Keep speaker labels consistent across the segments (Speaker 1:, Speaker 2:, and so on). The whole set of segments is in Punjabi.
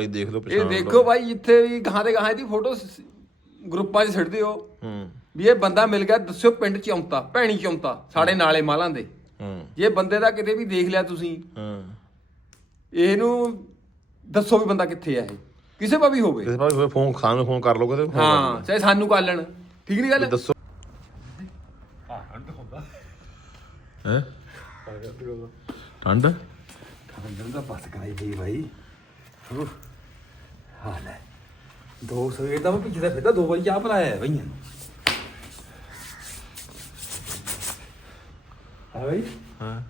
Speaker 1: ਭਾਈ ਦੇਖ ਲਓ
Speaker 2: ਇਹ
Speaker 1: ਪਛਾਣ
Speaker 2: ਦੇਖੋ ਭਾਈ ਜਿੱਥੇ ਵੀ ਗਾਹਾਂ ਦੇ ਗਾਹਾਂ ਦੀ ਫੋਟੋ ਗਰੁੱਪਾਂ 'ਚ ਛੱਡਦੇ ਹੋ।
Speaker 1: ਹੂੰ।
Speaker 2: ਵੀ ਇਹ ਬੰਦਾ ਮਿਲ ਗਿਆ ਦੱਸਿਓ ਪਿੰਡ ਚੌਂਤਾ ਭੈਣੀ ਚੌਂਤਾ ਸਾਡੇ ਨਾਲੇ ਮਾਲਾਂ ਦੇ।
Speaker 1: ਹੂੰ।
Speaker 2: ਜੇ ਬੰਦੇ ਦਾ ਕਿਤੇ ਵੀ ਦੇਖ ਲਿਆ ਤੁਸੀਂ
Speaker 1: ਹੂੰ।
Speaker 2: ਇਹਨੂੰ ਦੱਸੋ ਵੀ ਬੰਦਾ ਕਿੱਥੇ ਆ ਇਹ। ਕਿਸੇ ਪਾ ਵੀ ਹੋਵੇ।
Speaker 1: ਕਿਸੇ ਭਾਈ ਫੋਨ ਖਾਨ ਨੂੰ ਫੋਨ ਕਰ ਲਓ ਕਦੇ
Speaker 2: ਹਾਂ ਚਾਹੇ ਸਾਨੂੰ ਕਰ ਲੈਣ। ਠੀਕ ਨਹੀਂ ਗੱਲ?
Speaker 1: ਦੱਸੋ। ਹੈ? ਠੰਡ
Speaker 2: ਠੰਡ? ਦਾ ਬਸ ਕਰਾਈ ਗਈ ਭਾਈ। ਹਾਲ ਹੈ ਦੋ ਸਵੇਰ ਦਾ ਮੈਂ ਪਿੱਛੇ ਦਾ ਫਿਰਦਾ ਦੋ ਵਾਰੀ ਚਾਹ ਪਲਾਇਆ ਨੂੰ। ਹਾਂ
Speaker 1: ਹਾਂ।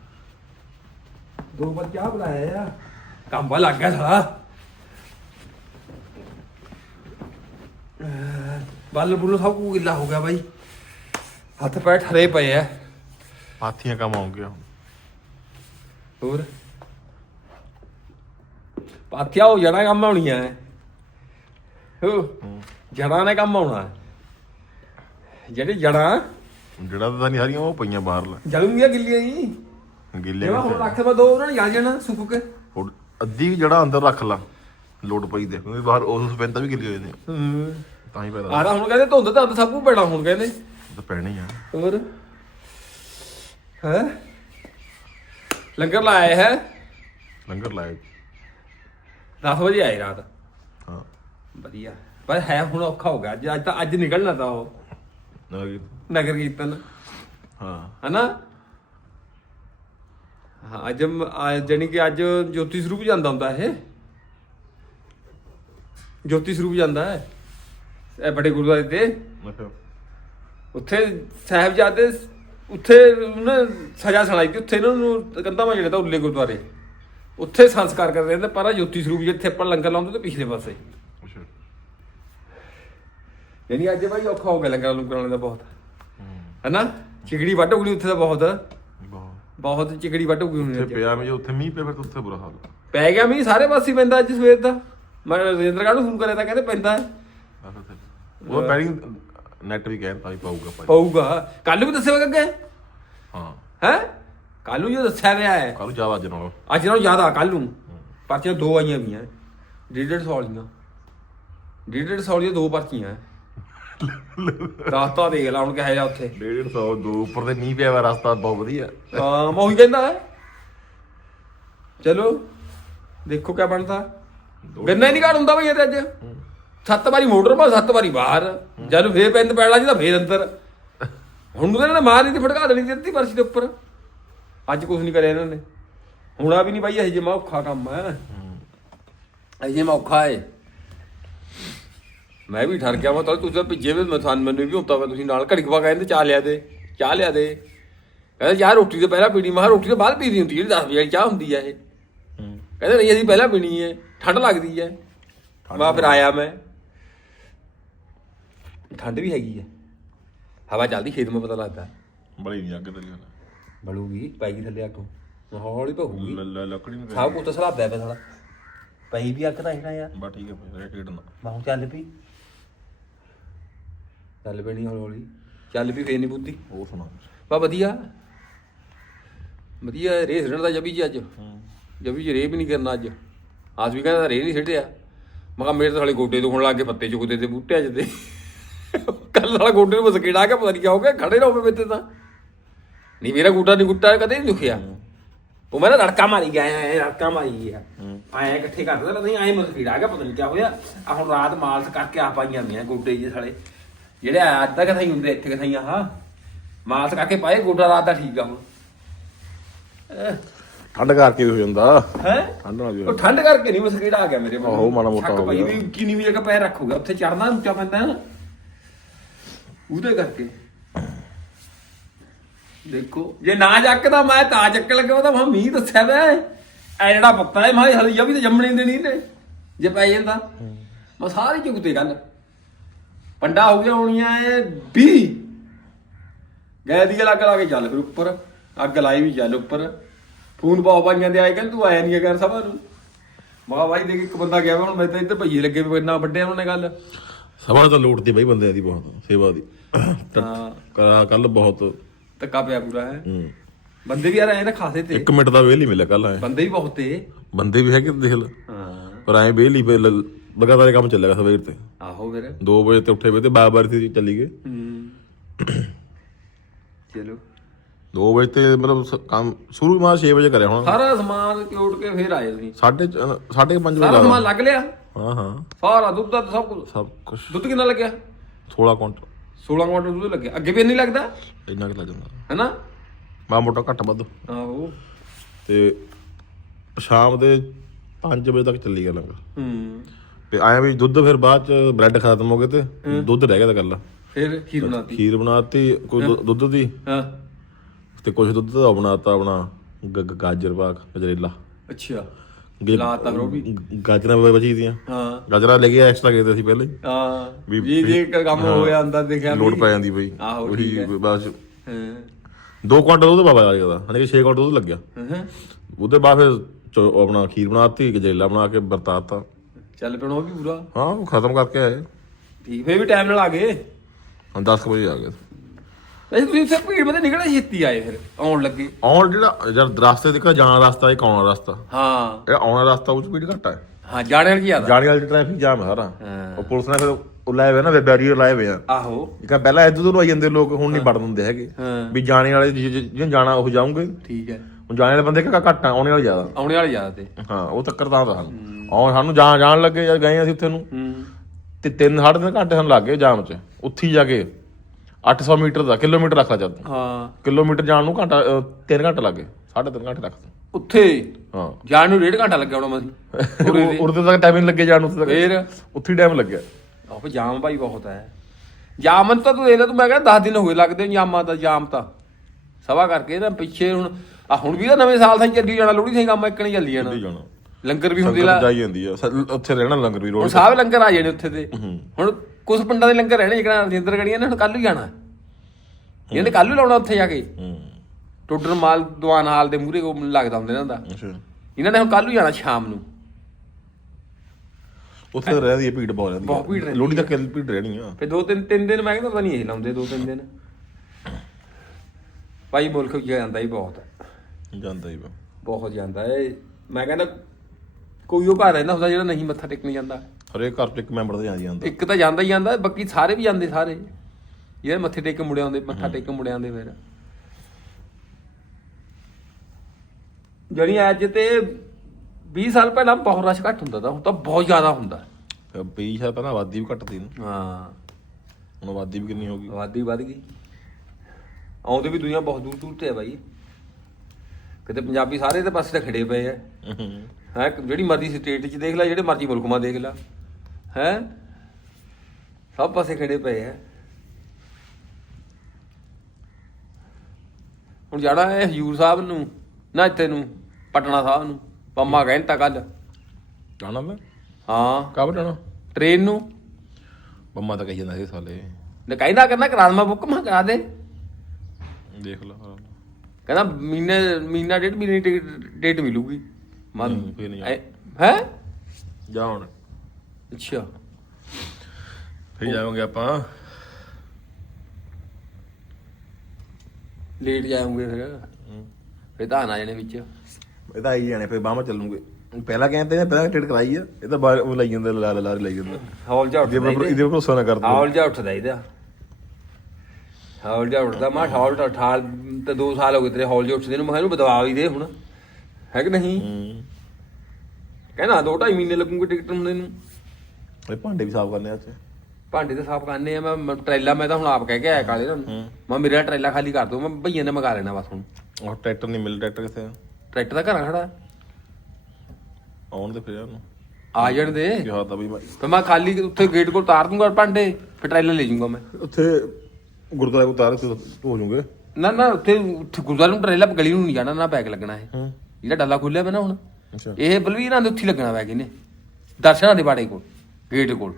Speaker 2: ਦੋ ਵਾਰ ਚਾਹ ਪਲਾਇਆ ਆ। ਕੰਮ ਬਾ ਲੱਗ ਗਿਆ ਸਾਲਾ। ਅਹ, ਬੱਲ ਬੁੱਲ ਸਭ ਕੁ ਗਿੱਲਾ ਹੋ ਗਿਆ ਭਾਈ ਹੱਥ ਪੈਰ ਠਰੇ ਪਏ ਆ।
Speaker 1: ਪਾਥੀਆਂ ਕੰਮ ਆਉਂਗੇ ਹੁਣ।
Speaker 2: ਹੋਰ? ਪਾਥੀਆ ਉਹ ਜੜਾ ਕੰਮ ਆਉਣੀਆਂ ਐ। ਹੋ ਜੜਾਂ ਨੇ ਕੰਮ ਆਉਣਾ। ਜਿਹੜੇ ਜੜਾਂ
Speaker 1: ਜਿਹੜਾ ਤਾਂ ਨਹੀਂ ਸਾਰੀਆਂ ਉਹ ਪਈਆਂ ਬਾਹਰ
Speaker 2: ਜਲੂੰਗੀਆਂ ਗਿੱਲੀਆਂ ਹੀ
Speaker 1: ਗਿੱਲੇ
Speaker 2: ਜਿਵੇਂ ਹੁਣ ਰੱਖ ਮੈਂ ਦੋ ਉਹਨਾਂ ਨੇ ਜਲ ਜਾਣਾ ਸੁੱਕ ਕੇ।
Speaker 1: ਹੋਰ ਅੱਧੀ ਜਿਹੜਾ ਅੰਦਰ ਰੱਖ ਲਾ। ਲੋਡ ਪਈ ਦੇ ਕਿਉਂਕਿ ਬਾਹਰ ਉਸ ਪੈਂਦਾ ਵੀ ਗਿੱਲੀ ਹੋ ਜਾਂਦੀ।
Speaker 2: ਹੂੰ।
Speaker 1: ਤਾਂ ਹੀ ਪੈਦਾ।
Speaker 2: ਆਰਾ ਹੁਣ ਕਹਿੰਦੇ ਧੁੰਦ ਧੰਦ ਸਭ ਕੁ ਪੈਣਾ ਹੁਣ ਕਹਿੰਦੇ।
Speaker 1: ਤਾਂ ਪੈਣੀ ਆ।
Speaker 2: ਹੋਰ? ਹੈ? ਲੰਗਰ ਲਾਇਆ ਹੈ?
Speaker 1: ਲੰਗਰ ਲਾਇਆ।
Speaker 2: 10 ਵਜੇ ਆਏ ਰਾਤ। ਵਧੀਆ। ਪਰ ਹੈ ਹੁਣ ਔਖਾ ਹੋ ਗਿਆ। ਅੱਜ ਅੱਜ ਤਾਂ ਅੱਜ ਨਿਕਲਣਾ ਤਾਂ ਉਹ।
Speaker 1: ਨਾ-
Speaker 2: ਨਗਰ ਕੀਰਤਨ।
Speaker 1: ਹਾਂ।
Speaker 2: ਹਨਾ? ਹਾਂ ਅੱਜ ਜਾਣੀ ਕਿ ਅੱਜ ਜੋਤੀ ਸਰੂਪ ਜਾਂਦਾ ਹੁੰਦਾ ਇਹ। ਜੋਤੀ ਸਰੂਪ ਜਾਂਦਾ ਹੈ। ਇਹ ਬੜੇ ਗੁਰਦੁਆਰੇ ਤੇ।
Speaker 1: ਕਿਹਾ
Speaker 2: ਉੱਥੇ ਸਾਹਿਬਜ਼ਾਦੇ ਉੱਥੇ ਉਹਨੇ ਸਜ਼ਾ ਸੁਣਾਈ ਤੀ ਉੱਥੇ ਇਹਨਾਂ ਨੂੰ ਕੰਧਾਂ ਮਾ ਜਿਹੜੇ ਤਾਂ ਉੱਲੇ ਗੁਰਦੁਆਰੇ। ਉੱਥੇ ਸੰਸਕਾਰ ਕਰਦੇ ਰਹਿੰਦੇ ਪਰ ਜੋਤੀ ਸਰੂਪ ਜਿੱਥੇ ਆਪਾਂ ਲੰਗਰ ਲਾਉਂਦੇ ਤੇ ਪਿਛਲੇ ਪਾਸੇ।
Speaker 1: ਅੱਛਾ
Speaker 2: ਯਾਨੀ ਅੱਜ ਭਾਈ ਔਖਾ ਹੋ ਗਿਆ ਲੰਗਰ ਲੰਗਰ ਲਾਉਣ ਦਾ ਬਹੁਤ। ਹੈਨਾ? ਚਿਗੜੀ ਵੱਢ ਉਗੜੀ ਉੱਥੇ ਦਾ ਬਹੁਤ।
Speaker 1: ਬਹੁਤ।
Speaker 2: ਬਹੁਤ ਚਿਗੜੀ ਵੱਢ ਹੋਣੀ
Speaker 1: ਉੱਥੇ ਪਿਆ ਮੈਂ ਜੇ ਉੱਥੇ ਮੀਂਹ ਪਿਆ ਫਿਰ ਤਾਂ ਉੱਥੇ ਬੁਰਾ ਹਾਲ।
Speaker 2: ਪੈ ਗਿਆ ਮੀਂਹ ਸਾਰੇ ਪਾਸੇ ਪੈਂਦਾ ਅੱਜ ਸਵੇਰ ਦਾ। ਮੈਂ ਰਜਿੰਦਰਗੜ੍ਹ ਨੂੰ ਫੋਨ ਕਰਿਆ ਤਾਂ ਕਹਿੰਦੇ ਪੈਂਦਾ। ਹੈ।
Speaker 1: ਬਸ ਉੱਥੇ। ਉਹ ਪੈਣੀ ਨੈਟ ਵੀ ਕਹਿਣ ਤਾਂ ਹੀ ਪਾਊਗਾ ਭਾਈ।
Speaker 2: ਪਊਗਾ। ਕੱਲ ਵੀ ਦੱਸਿਆ ਅੱਗੇ
Speaker 1: ਹਾਂ।
Speaker 2: ਹੈ? ਕੱਲ ਨੂੰ ਜੋ ਦੱਸਿਆ ਗਿਆ ਹੈ।
Speaker 1: ਕੱਲ ਜ਼ਿਆਦਾ ਅੱਜ ਨਾਲੋਂ।
Speaker 2: ਅੱਜ ਨਾਲੋਂ ਜ਼ਿਆਦਾ ਕੱਲ ਨੂੰ। ਪਰਚੀਆਂ ਦੋ ਆਈਆਂ ਵੀਆਂ ਡੇਢ ਡੇਢ ਸੌ ਵਾਲੀਆਂ। ਡੇਢ ਡੇਢ ਸੌ ਵਾਲੀਆਂ ਦੋ ਪਰਚੀਆਂ। ਰਾਸਤਾ ਦੇਖ ਲਾ ਹੁਣ ਕਿਹੋ ਜਿਹਾ ਉੱਥੇ।
Speaker 1: 150 ਦੋ ਉੱਪਰ ਤੇ ਮੀਂਹ ਪਿਆ ਵਾ ਰਸਤਾ ਬਹੁਤ ਵਧੀਆ।
Speaker 2: ਹਾਂ ਮੈਂ ਉਹੀ ਕਹਿੰਦਾ। ਹੈ ਚਲੋ ਦੇਖੋ ਕਿਆ ਬਣਦਾ। ਗੰਨਾ ਹੀ ਨਹੀਂ ਘੜ ਹੁੰਦਾ ਬਈ ਇਹਦੇ ਅੱਜ। ਸੱਤ ਵਾਰੀ ਮੋਟਰ ਪਾ ਸੱਤ ਵਾਰੀ ਬਾਹਰ। ਜਦ ਫੇਰ ਪੈਂਦ ਪੈਣਾ ਜੀ ਤਾਂ ਫੇਰ ਅੰਦਰ। ਹੁਣ ਉਹਨਾਂ ਨੇ ਮਾਰ ਨਹੀਂ ਫੜਕਾ ਦੇਣੀ ਦਿੱਤੀ ਪਰਚੀ ਦੇ ਉੱਪਰ। ਅੱਜ ਕੁਝ ਨਹੀਂ ਕਰਿਆ ਇਹਨਾਂ ਨੇ। ਹੁਣਾ ਵੀ ਨਹੀਂ ਬਾਈ ਇਹ ਜਿਹਾ ਔਖਾ ਕੰਮ ਹੈ। ਇਹ ਜਿਹਾ ਔਖਾ ਹੈ ਮੈਂ ਵੀ ਠਰ ਗਿਆ ਮੈਂ ਤਾਂ ਤੁਸੀਂ ਭਿੱਜੇ ਵੀ ਮੈਂ ਤੁਹਾਨੂੰ ਮੈਨੂੰ ਵੀ ਹੁੰਦਾ ਵਾ ਤੁਸੀਂ ਨਾਲ ਘੜੀ ਕਵਾ ਕਹਿੰਦੇ ਚਾਹ ਲਿਆ ਦੇ ਚਾਹ ਲਿਆ ਦੇ। ਕਹਿੰਦੇ ਯਾਰ ਰੋਟੀ ਤੋਂ ਪਹਿਲਾਂ ਪੀਣੀ ਮੈਂ ਰੋਟੀ ਤੋਂ ਬਾਅਦ ਪੀਣੀ ਹੁੰਦੀ ਜਿਹੜੀ 10 ਵਜੇ ਵਾਲੀ ਚਾਹ ਹੁੰਦੀ ਹੈ ਇਹ। ਕਹਿੰਦੇ ਨਹੀਂ ਅਸੀਂ ਪਹਿਲਾਂ ਪੀਣੀ ਹੈ ਠੰਡ ਲੱਗਦੀ ਹੈ ਮੈਂ ਫਿਰ ਆਇਆ ਮੈਂ। ਠੰਡ ਵੀ ਹੈਗੀ ਹੈ ਹਵਾ ਚੱਲਦੀ ਖੇਤ ਮੇ ਪਤਾ ਲੱਗਦਾ।
Speaker 1: ਬੜੀ ਨਹੀਂ ਅੱਗ ਤੇਰੀ
Speaker 2: ਬਲੂਗੀ ਪੈਗੀ ਥੱਲੇ ਆਕੋ ਹੌਲੀ ਪਹੂਗੀ
Speaker 1: ਲੱਕੜੀ ਨੂੰ
Speaker 2: ਸਭ ਕੁਝ ਤਾਂ ਸਲਾਬਿਆ ਪਿਆ ਸਾਲਾ। ਪਈ ਵੀ ਅੱਗ ਤਾਂ ਹੈਗਾ ਯਾਰ।
Speaker 1: ਬਾ ਠੀਕ ਹੈ ਰੇਟ ਨਾ
Speaker 2: ਮੈਂ ਹੁਣ ਚੱਲ ਪਈ ਚੱਲ ਪੈਣੀ ਹੌਲੀ ਹੌਲੀ। ਚੱਲ ਪਈ ਫੇਰ ਨਹੀਂ ਬੁੱਧੀ।
Speaker 1: ਉਹ ਸੁਣਾ
Speaker 2: ਬਾ ਵਧੀਆ। ਵਧੀਆ ਰੇਸ ਰਣ ਦਾ ਜਬੀ ਜੀ ਅੱਜ। ਜਬੀ ਜੀ ਰੇ ਵੀ ਨਹੀਂ ਕਰਨਾ ਅੱਜ। ਆਜ ਵੀ ਕਹਿੰਦਾ ਰੇ ਨਹੀਂ ਛੱਡਿਆ ਮੈਂ ਕਿਹਾ ਮੇਰੇ ਤਾਂ ਸਾਲੇ ਗੋਡੇ ਦੁਖਣ ਲੱਗ ਗਏ ਪੱਤੇ ਚੁੱਕਦੇ ਤੇ ਬੂਟਿਆਂ 'ਚ ਤੇ। ਕੱਲ ਵਾਲਾ ਗੋਡੇ ਨੂੰ ਮਸਕੀੜਾ ਕੇ ਪਤਾ ਨਹੀਂ ਕਿਆ ਹੋ ਗਿਆ ਖੜੇ ਰਹੋ ਮੇਤੇ ਤਾਂ। ਨਹੀਂ ਮੇਰਾ ਗੋਡਾ ਨਹੀਂ ਗੁੱਟਾ ਕਦੇ ਨਹੀਂ ਦੁਖਿਆ। ਉਹ ਮੈਂ ਨਾ ਰੜਕਾ ਮਾਰੀ ਗਿਆ ਐ ਰੜਕਾ ਮਾਰੀ ਗਿਆ। ਆਏ ਇਕੱਠੇ ਕਰਦੇ ਨਹੀਂ ਆਏ ਮਸਕੀੜਾ ਗਿਆ ਪਤਾ ਨਹੀਂ ਕਿਆ ਹੋਇਆ। ਆ ਹੁਣ ਰਾਤ ਮਾਲਸ ਕਰਕੇ ਆ ਪਾਈਆਂ ਮੀਆਂ ਗੋਡੇ ਜੇ ਸਾਲੇ। ਜਿਹੜੇ ਅੱਜ ਤੱਕ ਥਾਈ ਹੁੰਦੇ ਇੱਥੇ ਕਿਥਾਈ ਆਹ ਮਾਲਸ ਕਰਕੇ ਪਾਏ ਗੋਡਾ ਰਾਤ ਦਾ ਠੀਕ ਆ ਹੁਣ।
Speaker 1: ਠੰਡ ਕਰਕੇ ਵੀ ਹੋ ਜਾਂਦਾ।
Speaker 2: ਹੈ?
Speaker 1: ਠੰਡ ਨਾਲ ਵੀ
Speaker 2: ਉਹ ਠੰਡ ਕਰਕੇ ਨਹੀਂ ਮਸਕੀੜਾ ਆ ਗਿਆ ਮੇਰੇ ਮਨ
Speaker 1: ਆਹੋ, ਮਾੜਾ ਮੋਟਾ ਹੋ ਗਿਆ।
Speaker 2: ਵੀ ਕਿੰਨੀ ਵੀ ਜਗ੍ਹਾ ਪੈਰ ਰੱਖੂਗਾ ਉੱਥੇ ਚੜਨਾ ਉੱਚਾ ਪੈਂਦਾ। ਨਾ ਉਹਦੇ ਕਰਕੇ। ਦੇਖੋ ਜੇ ਨਾ ਜੱਕਦਾ ਮੈਂ ਤਾਂ ਚੱਕ ਲੱਗਾ ਉਹਦਾ ਮੈਂ ਮੀਂਹ ਦੱਸਿਆ ਵੇ। ਐ ਜਿਹੜਾ ਪੱਤਾ ਹੈ ਮੈਂ ਹਲੀ ਵੀ ਤਾਂ ਜੰਮਣੇ ਦੇਣੀ ਨੇ। ਜੇ ਪੈ ਜਾਂਦਾ। ਮੈਂ ਸਾਰੀ ਚੁਗਤੇ ਗੱਲ। ਪੰਡਾ ਹੋ ਗਿਆ ਹੋਣੀਆਂ ਐ 20 ਗਏ ਦੀ ਲੱਗ ਲਾ ਕੇ ਚੱਲ ਫਿਰ ਉੱਪਰ ਅੱਗ ਲਾਈ ਵੀ ਚੱਲ ਉੱਪਰ। ਫੋਨ ਪਾਉ ਪਾਈਆਂ ਦੇ ਆਏ ਕਹਿੰਦੇ ਤੂੰ ਆਇਆ ਨਹੀਂ ਕਰ ਸਭਾ ਨੂੰ। ਮਾ ਭਾਈ ਦੇਖ ਇੱਕ ਬੰਦਾ ਗਿਆ ਹੁਣ ਮੈਂ ਤਾਂ ਇੱਧਰ ਭਈਏ ਲੱਗੇ ਵੀ ਇੰਨਾ ਵੱਡਿਆ ਉਹਨੇ ਗੱਲ।
Speaker 1: ਸਭਾ ਤਾਂ ਲੋੜਦੀ ਬਈ ਬੰਦਿਆਂ ਦੀ ਬਹੁਤ ਸੇਵਾ ਦੀ।
Speaker 2: ਹਾਂ।
Speaker 1: ਕੱਲ ਬਹੁਤ।
Speaker 2: ਧੱਕਾ ਪਿਆ ਪੂਰਾ ਹੈ।
Speaker 1: ਹੂੰ।
Speaker 2: ਬੰਦੇ ਵੀ ਯਾਰ ਐ ਨਾ ਖਾਸੇ ਤੇ।
Speaker 1: ਇੱਕ ਮਿੰਟ ਦਾ ਵੇਲ ਹੀ ਮਿਲਿਆ ਕੱਲ ਆਏ
Speaker 2: ਬੰਦੇ ਵੀ ਬਹੁਤ ਤੇ।
Speaker 1: ਬੰਦੇ ਵੀ ਹੈਗੇ ਦੇਖ ਲੈ।
Speaker 2: ਹਾਂ।
Speaker 1: ਪਰ ਐਂ ਬੇਲੀ ਪੇ ਲਗਾਤਾਰ ਇਹ ਕੰਮ ਚੱਲੇਗਾ ਸਵੇਰ ਤੇ।
Speaker 2: ਆਹੋ ਫਿਰ।
Speaker 1: 2 ਵਜੇ ਤੇ ਉੱਠੇ ਵੇ ਤੇ 12 ਵਜੇ ਤੇ ਚੱਲੀ ਗਏ।
Speaker 2: ਹੂੰ। ਚਲੋ।
Speaker 1: 2 ਵਜੇ ਤੇ ਮਤਲਬ ਸ- ਕੰਮ ਸ਼ੁਰੂ ਮਾ 6 ਵਜੇ ਕਰਿਆ ਹੁਣ।
Speaker 2: ਸਾਰਾ ਸਮਾਨ ਕੋਟ ਕੇ ਫੇਰ ਆਏ ਤੁਸੀਂ
Speaker 1: ਸਾਢੇ 5:30 ਵਜੇ
Speaker 2: ਸਾਰਾ ਸਮਾਨ ਲੱਗ ਲਿਆ?
Speaker 1: ਹਾਂ ਹਾਂ।
Speaker 2: ਸਾਰਾ ਦੁੱਧ ਦਾ ਸਭ ਕੁਝ
Speaker 1: ਸਭ ਕੁਝ
Speaker 2: ਦੁੱਧ ਕਿੰਨਾ ਲੱਗਿਆ?
Speaker 1: 16 ਕੁਇੰਟਲ
Speaker 2: 16 ਕੁਆਂਟਲ ਦੁੱਧ ਲੱਗਿਆ। ਅੱਗੇ ਵੀ ਨਹੀਂ ਲੱਗਦਾ?
Speaker 1: ਇੰਨਾ ਕਿ ਲੱਗ ਜਾਂਦਾ।
Speaker 2: ਹੈਨਾ?
Speaker 1: ਮਾ ਮੋਟਾ ਘੱਟ ਵੱਧ।
Speaker 2: ਆਹੋ।
Speaker 1: ਤੇ ਸ਼ਾਮ ਦੇ 5 ਵਜੇ ਤੱਕ ਚੱਲੀ ਗਿਆ ਲੰਗਰ।
Speaker 2: ਹੂੰ।
Speaker 1: ਤੇ ਆਇਆ ਵੀ ਦੁੱਧ ਫਿਰ ਬਾਅਦ ਚ ਬ੍ਰੈਡ ਖਤਮ ਹੋ ਗਏ ਤੇ ਦੁੱਧ ਰਹਿ ਗਿਆ ਤਾਂ ਕੱਲਾ
Speaker 2: ਫਿਰ ਖੀਰ ਬਣਾਤੀ।
Speaker 1: ਖੀਰ ਬਣਾਤੀ ਕੋਈ ਦੁ- ਦੁੱਧ ਦੀ?
Speaker 2: ਹਾਂ।
Speaker 1: ਤੇ ਕੁਝ ਦੁੱਧ ਦਾ ਬਣਾਤਾ ਆਪਣਾ ਗ- ਗ- ਗਾਜਰ ਪਾਕ ਗਜਰੇਲਾ।
Speaker 2: ਅੱਛਾ।
Speaker 1: ਗੇ-
Speaker 2: ਲਾਤਾ ਉਹ ਵੀ।
Speaker 1: ਗ- ਗਾਜਰਾਂ ਬ- ਬਚੀ ਦੀਆਂ
Speaker 2: ਹਾਂ।
Speaker 1: ਗਾਜਰਾਂ ਲੈ ਕੇ ਐਕਸਟਰਾ ਗਏ ਤੇ ਅਸੀਂ ਪਹਿਲੇ ਹੀ।
Speaker 2: ਹਾਂ।
Speaker 1: ਵੀ-
Speaker 2: ਜੀ ਕੰਮ ਹੋ। ਗਿਆ ਅੰਦਰ ਦੇਖਿਆ ਵੀ।
Speaker 1: ਪੈ ਜਾਂਦੀ ਬਈ।
Speaker 2: ਆਹੋ, ਠੀਕ ਹੈ।
Speaker 1: ਬਸ।
Speaker 2: ਹਾਂ।
Speaker 1: 2 ਕੁਆਂਟਲ ਦੁੱਧ ਬਾਬਾ ਆ ਗਿਆ ਹਣੇ 6 ਕੁਆਂਟਲ ਦੁੱਧ ਲੱਗਿਆ।
Speaker 2: ਹਾਂ।
Speaker 1: ਉਹਦੇ ਬਾਅਦ ਫਿਰ ਚੋ- ਉਹ ਆਪਣਾ ਖੀਰ ਬਣਾਤੀ ਗਜਰੇਲਾ ਬਣਾ ਕੇ ਵਰਤਾਤਾ।
Speaker 2: ਚੱਲ ਪੈਣਾ ਉਹ ਵੀ ਪੂਰਾ।
Speaker 1: ਹਾਂ ਉਹ ਖਤਮ ਕਰਕੇ ਆਏ।
Speaker 2: ਠੀਕ ਫੇਰ ਵੀ ਟਾਈਮ ਨਾਲ ਆ ਗਏ?
Speaker 1: ਹਾਂ 10 ਕੁ ਵਜੇ ਆ ਗਏ।
Speaker 2: ਵੈਸੇ ਤੁਸੀਂ ਉੱਥੇ ਭੀੜ ਮਤੇ ਨਿਕਲੇ ਛੇਤੀ ਆਏ ਫਿਰ ਆਉਣ ਲੱਗੇ?
Speaker 1: ਆਉਣ ਜਿਹੜਾ ਜਦ ਰਸਤੇ ਦੇਖਾ ਜਾਣਾ ਰਸਤਾ ਇੱਕ ਆਉਣਾ ਰਸਤਾ।
Speaker 2: ਹਾਂ।
Speaker 1: ਇਹ ਆਉਣਾ ਰਸਤਾ ਉਹ ਚ ਸਪੀਡ ਘੱਟ ਹੈ
Speaker 2: ਹਾਂ ਜਾਣੇ ਵਾਲੀ ਜ਼ਿਆਦਾ
Speaker 1: ਜਾਣੀ ਵਾਲੀ ਟ੍ਰੈਫਿਕ ਜਾਮ ਹੈ ਸਾਰਾ। ਉਹ ਪੁਲਿਸ ਨੇ ਫਿਰ ਉਹ ਲਾਏ ਹੋਏ ਨਾ ਬੈਰੀਅਰ ਲਾਏ ਹੋਏ ਆ।
Speaker 2: ਆਹੋ।
Speaker 1: ਜਿਕਾ ਪਹਿਲਾਂ ਇੱਧਰ ਤੋਂ ਆਈ ਜਾਂਦੇ ਲੋਕ ਹੁਣ ਨਹੀਂ ਵੜਨ ਦਿੰਦੇ ਹੈਗੇ। ਵੀ ਜਾਣੇ ਵਾਲੇ ਜਿਹਨੇ ਜਾਣਾ ਉਹ ਜਾਉਂਗੇ
Speaker 2: ਠੀਕ ਹੈ।
Speaker 1: ਜਾਣੇ ਵਾਲੇ ਬੰਦੇ ਘੱਟ ਘੱਟ ਆ ਆਉਣੇ ਵਾਲੇ ਜ਼ਿਆਦਾ।
Speaker 2: ਆਉਣੇ ਵਾਲੇ ਜ਼ਿਆਦਾ ਤੇ।
Speaker 1: ਹਾਂ ਉਹ ਚੱਕਰ ਤਾਂ ਦਾ ਸਾਨੂੰ। ਆਉਣ ਸਾਨੂੰ ਜਾਣ ਜਾਣ ਲੱਗੇ ਜਦ ਗਏ ਅਸੀਂ ਉੱਥੇ ਨੂੰ ਤੇ ਤਿੰਨ ਸਾਢੇ ਤਿੰਨ ਘੰਟੇ ਸਾਨੂੰ ਲੱਗ ਗਏ ਜਾਮ 'ਚ ਉੱਥੇ ਹੀ ਜਾ ਕੇ 800 ਮੀਟਰ ਦਾ ਕਿਲੋਮੀਟਰ ਰੱਖ ਲਾ ਜਦ।
Speaker 2: ਹਾਂ।
Speaker 1: ਕਿਲੋਮੀਟਰ ਜਾਣ ਨੂੰ ਘੰਟਾ 3 ਘੰਟੇ ਲੱਗੇ ਸਾਢੇ ਤਿੰਨ ਘੰਟੇ ਰੱਖ
Speaker 2: ਉੱਥੇ?
Speaker 1: ਹਾਂ।
Speaker 2: ਜਾਣ ਨੂੰ ਡੇਢ ਘੰਟਾ ਲੱਗਿਆ ਹੋਣਾ ਮਸੀਂ।
Speaker 1: ਉਹ- ਉਰਦੇ ਤੱਕ ਟਾਈਮ ਲੱਗੇ ਜਾਣ ਨੂੰ ਉੱਥੇ ਤੱਕ।
Speaker 2: ਫੇਰ?
Speaker 1: ਉੱਥੇ ਟਾਈਮ ਲੱਗਿਆ।
Speaker 2: ਆਹ ਜਾਮ ਭਾਈ ਬਹੁਤ ਹੈ। ਜਾਮਨ ਤਾਂ ਤੂੰ ਦੇਖ ਲੈ ਤੂੰ ਮੈਂ ਕਹਿੰਦਾ 10 ਦਿਨ ਹੋ ਗਏ ਲੱਗਦੇ ਜਾਮਾਂ ਦਾ ਜਾਮ ਤਾਂ। ਸਭਾ ਕਰਕੇ ਨਾ ਪਿੱਛੇ ਹੁਣ ਆ ਹੁਣ ਵੀ ਤਾਂ ਨਵੇਂ ਸਾਲ ਤਾਈਂ ਚੱਲੀ ਜਾਣਾ ਲੋਹੜੀ ਤਾਈਂ ਕੰਮ ਇੱਕ ਨਹੀਂ ਚੱਲੀ ਜਾਣਾ। ਲੰਗਰ ਵੀ ਹੁੰਦੀ ਲਾ
Speaker 1: ਜਾਈ ਜਾਂਦੀ ਆ। ਸ- ਉੱਥੇ ਰਹਿਣਾ ਲੰਗਰ ਵੀ
Speaker 2: ਹੁਣ ਸਾਹਿਬ ਲੰਗਰ ਆ ਜਾਣੇ ਉੱਥੇ ਤੇ ਹੁਣ ਕੁਝ ਪਿੰਡਾਂ ਦੇ ਲੰਗਰ ਰਹਿਣੇ ਜਿਹੜਾ ਰਜਿੰਦਰ ਗੜੀਆਂ ਨੇ ਹੁਣ ਕੱਲ ਹੀ ਜਾਣਾ। ਇਹਨੇ ਕੱਲ ਹੀ ਲਾਉਣਾ ਉੱਥੇ ਜਾ ਕੇ।
Speaker 1: ਹੂੰ।
Speaker 2: ਟੋਡਰ ਮਾਲ ਦੀਵਾਨ ਹਾਲ ਦੇ ਮੂਹਰੇ ਕੋ ਲੱਗਦਾ ਹੁੰਦਾ ਇਹਨਾਂ ਦਾ।
Speaker 1: ਅੱਛਾ।
Speaker 2: ਇਹਨਾਂ ਨੇ ਹੁਣ ਕੱਲ ਹੀ ਜਾਣਾ ਸ਼ਾਮ ਨੂੰ।
Speaker 1: ਉੱਥੇ ਰਹਿੰਦੀ ਹੈ ਭੀੜ ਬਹੁਤ ਰਹਿੰਦੀ
Speaker 2: ਬਹੁਤ ਭੀੜ ਰਹਿੰਦੀ
Speaker 1: ਲੋਹੜੀ ਤੱਕ ਭੀੜ ਰਹਿਣੀ ਆ।
Speaker 2: ਫਿਰ ਦੋ ਤਿੰਨ ਤਿੰਨ ਦਿਨ ਮੈਂ ਕਹਿੰਦਾ ਪਤਾ ਨਹੀਂ ਇਹ ਲਾਉਂਦੇ ਦੋ ਤਿੰਨ ਦਿਨ। ਭਾਈ ਮੁਲਕ ਜਾਂਦਾ ਹੀ ਬਹੁਤ। ਹੈ
Speaker 1: ਜਾਂਦਾ ਹੀ ਵਾ।
Speaker 2: ਬਹੁਤ ਜਾਂਦਾ ਹੈ ਮੈਂ ਕਹਿੰਦਾ ਕੋਈ ਉਹ ਘਰ ਰਹਿੰਦਾ ਹੁੰਦਾ ਜਿਹੜਾ ਨਹੀਂ ਮੱਥਾ ਟੇਕਣ ਜਾਂਦਾ।
Speaker 1: ਹਰੇਕ ਘਰ 'ਚ ਇੱਕ ਮੈਂਬਰ ਤਾਂ ਜਾਂਦੀ ਜਾਂਦਾ।
Speaker 2: ਇੱਕ ਤਾਂ ਜਾਂਦਾ ਹੀ ਜਾਂਦਾ ਬਾਕੀ ਸਾਰੇ ਵੀ ਜਾਂਦੇ ਸਾਰੇ। ਜਿਹੜੇ ਮੱਥੇ ਟੇਕ ਕੇ ਮੁੜੇ ਆਉਂਦੇ ਮੱਥਾ ਟੇਕ ਕੇ ਮੁੜੇ ਆਉਂਦੇ ਫਿਰ। ਜਣੀ ਅੱਜ ਤੇ 20 ਸਾਲ ਪਹਿਲਾਂ ਬਹੁਤ ਰਸ਼ ਘੱਟ ਹੁੰਦਾ ਤਾਂ ਹੁਣ ਤਾਂ ਬਹੁਤ ਜ਼ਿਆਦਾ ਹੁੰਦਾ।
Speaker 1: ਪਈ ਸ਼ਾਇਦ ਪਹਿਲਾਂ ਆਬਾਦੀ ਵੀ ਘੱਟ ਤੀ ਨਾ।
Speaker 2: ਹਾਂ।
Speaker 1: ਹੁਣ ਆਬਾਦੀ ਵੀ ਕਿੰਨੀ ਹੋ ਗਈ।
Speaker 2: ਆਬਾਦੀ ਵੱਧ ਗਈ। ਆਉਂਦੇ ਵੀ ਦੁਨੀਆ ਬਹੁਤ ਦੂਰ ਦੂਰ ਤੇ ਹੈ ਬਾਈ। ਕਿਤੇ ਪੰਜਾਬੀ ਸਾਰੇ ਦੇ ਪਾਸੇ ਤਾਂ ਖੜੇ ਪਏ ਆ।
Speaker 1: ਹੂੰ।
Speaker 2: ਜਿਹੜੀ ਮਰਜ਼ੀ ਸਟੇਟ 'ਚ ਦੇਖ ਲੈ ਜਿਹੜੇ ਮਰਜ਼ੀ ਮੁਲਕ ਮਾ ਦੇਖ ਲੈ। ਹੈ? ਸਭ ਪਾਸੇ ਖੜੇ ਪਏ ਆ। ਹੁਣ ਜਾਣਾ ਹੈ ਹਜੂਰ ਸਾਹਿਬ ਨੂੰ ਨਾ ਇੱਥੇ ਨੂੰ ਪਟਨਾ ਸਾਹਿਬ ਨੂੰ ਪੰਮਾ ਕਹਿੰਦਾ ਕੱਲ
Speaker 1: ਜਾਣਾ ਮੈਂ?
Speaker 2: ਹਾਂ।
Speaker 1: ਕਬ ਜਾਣਾ
Speaker 2: ਟ੍ਰੇਨ ਨੂੰ।
Speaker 1: ਬੰਮਾ ਤਾਂ ਕਹੀ ਜਾਂਦਾ ਸੀ ਸਾਲੇ।
Speaker 2: ਨੇ ਕਹਿੰਦਾ ਕਹਿੰਦਾ ਕਰਾ ਦਮਾ ਬੁੱਕ ਮੈਂ ਕਰਾ ਦੇ।
Speaker 1: ਦੇਖ ਲਾ।
Speaker 2: ਕਹਿੰਦਾ ਮਹੀਨੇ ਮਹੀਨਾ ਡੇਢ ਮਹੀਨੇ ਦੀ ਟਿਕਟ ਡੇਟ ਮਿਲੂਗੀ।
Speaker 1: ਨਹੀਂ, ਫਿਰ ਨਹੀਂ
Speaker 2: ਹੈ?
Speaker 1: ਜਾ ਹੁਣ।
Speaker 2: ਅੱਛਾ।
Speaker 1: ਫਿਰ ਜਾਵਾਂਗੇ ਆਪਾਂ।
Speaker 2: ਲੇਟ ਜਾਉਂਗੇ ਫਿਰ। ਫਿਰ ਤਾਂ ਆ ਜਾਣੇ ਵਿੱਚ।
Speaker 1: ਇਹ ਤਾਂ ਆਈ ਜਾਣੇ ਫਿਰ ਬਾਹਮਾ ਚੱਲੂਗੇ। ਪਹਿਲਾਂ ਕਹਿੰਦੇ ਨੇ ਪਹਿਲਾਂ ਟਿਕਟ ਕਰਾਈ ਆ ਇਹ ਤਾਂ ਬਾਹਰ ਉਹ ਲਈ ਜਾਂਦਾ ਲਾ ਲਾ ਲਈ ਜਾਂਦਾ।
Speaker 2: ਹੌਲ ਜਾ ਉੱਠਦਾ
Speaker 1: ਪਰ ਇਹਦੇ ਭਰੋਸਾ ਨਾ ਕਰ ਤੂੰ।
Speaker 2: ਹੌਲ ਜਾ ਉੱਠਦਾ ਇਹਦਾ ਹੌਲ ਜਾ ਉੱਠਦਾ ਮੈਂ ਹੌਲ ਤਾਂ ਠਾਲ ਤੇ 2 ਸਾਲ ਹੋ ਗਏ ਤੇਰੇ ਹੌਲ ਜਾ ਉੱਠਦੇ ਨੂੰ ਮੈਂ ਇਹਨੂੰ ਬਦਵਾ ਹੀ ਦੇ ਹੁਣ। ਹੈ ਕਿ ਨਹੀਂ?
Speaker 1: ਹੂੰ।
Speaker 2: ਕਹਿੰਦਾ ਦੋ ਢਾਈ ਮਹੀਨੇ ਲੱਗੂਗੇ ਟਿਕਟ ਹੁੰਦੇ ਨੂੰ।
Speaker 1: ਇਹ ਭਾਂਡੇ ਵੀ ਸਾਫ਼ ਕਰਨੇ ਆ ਅੱਜ।
Speaker 2: ਭਾਂਡੇ ਤੇ ਸਾਫ਼ ਕਰਨੇ ਆ ਮੈਂ- ਟਰੇਲਾ ਮੈਂ ਤਾਂ ਹੁਣ ਆਪ ਕਹਿ ਕੇ ਆਇਆ ਕਾਲੇ ਨੂੰ ਮੈਂ ਮੇਰਾ ਟਰੇਲਾ ਖਾਲੀ ਕਰ ਦੋ ਮੈਂ ਭਈਏ ਨੇ ਮਗਾ ਲੈਣਾ ਬਸ ਹੁਣ।
Speaker 1: ਉਹ ਟਰੈਕਟਰ ਨਹੀਂ ਮਿਲ ਟਰੈਕਟਰ ਕਿੱਥੇ ਆ?
Speaker 2: ਟਰੈਕਟਰ ਦਾ ਘਰ ਖੜਾ।
Speaker 1: ਆਉਣ ਦੇ ਫਿਰ ਉਹਨੂੰ
Speaker 2: ਆ ਜਾਣ ਦੇ।
Speaker 1: ਕਿਹਾ ਤਾਂ ਵੀ ਮੈਂ
Speaker 2: ਮੈਂ ਖਾਲੀ ਉੱਥੇ ਗੇਟ ਕੋਲ ਤਾਰ ਦੂੰਗਾ ਭਾਂਡੇ ਫਿਰ ਟਰੇਲਾ ਲੈ ਜਾਊਂਗਾ ਮੈਂ।
Speaker 1: ਉੱਥੇ ਗੁਰਦੁਆਰੇ ਕੋ ਤਾਰ ਤੇ ਹੋ ਜਾਊਗੇ
Speaker 2: ਨਾ ਨਾ ਉੱਥੇ ਉੱਥੇ ਗੁਰਦੁਆਰੇ ਨੂੰ ਟਰੇਲਾ ਗਲੀ ਨੂੰ ਨਹੀਂ ਜਾਣਾ ਨਾ ਬੈਗ ਲੱਗਣਾ ਹੈ
Speaker 1: ਹੂੰ।
Speaker 2: ਜਿਹੜਾ ਡੱਲਾ ਖੁੱਲਿਆ ਪਿਆ ਨਾ ਹੁਣ।
Speaker 1: ਅੱਛਾ।
Speaker 2: ਇਹ ਬਲਵੀਰਾਂ ਦੇ ਉੱਥੇ ਹੀ ਲੱਗਣਾ ਬੈਗ ਇਹਨੇ। ਦਰਸ਼ਨਾਂ ਦੇ ਬਾੜੇ ਕੋਲ ਗੇਟ ਕੋਲ।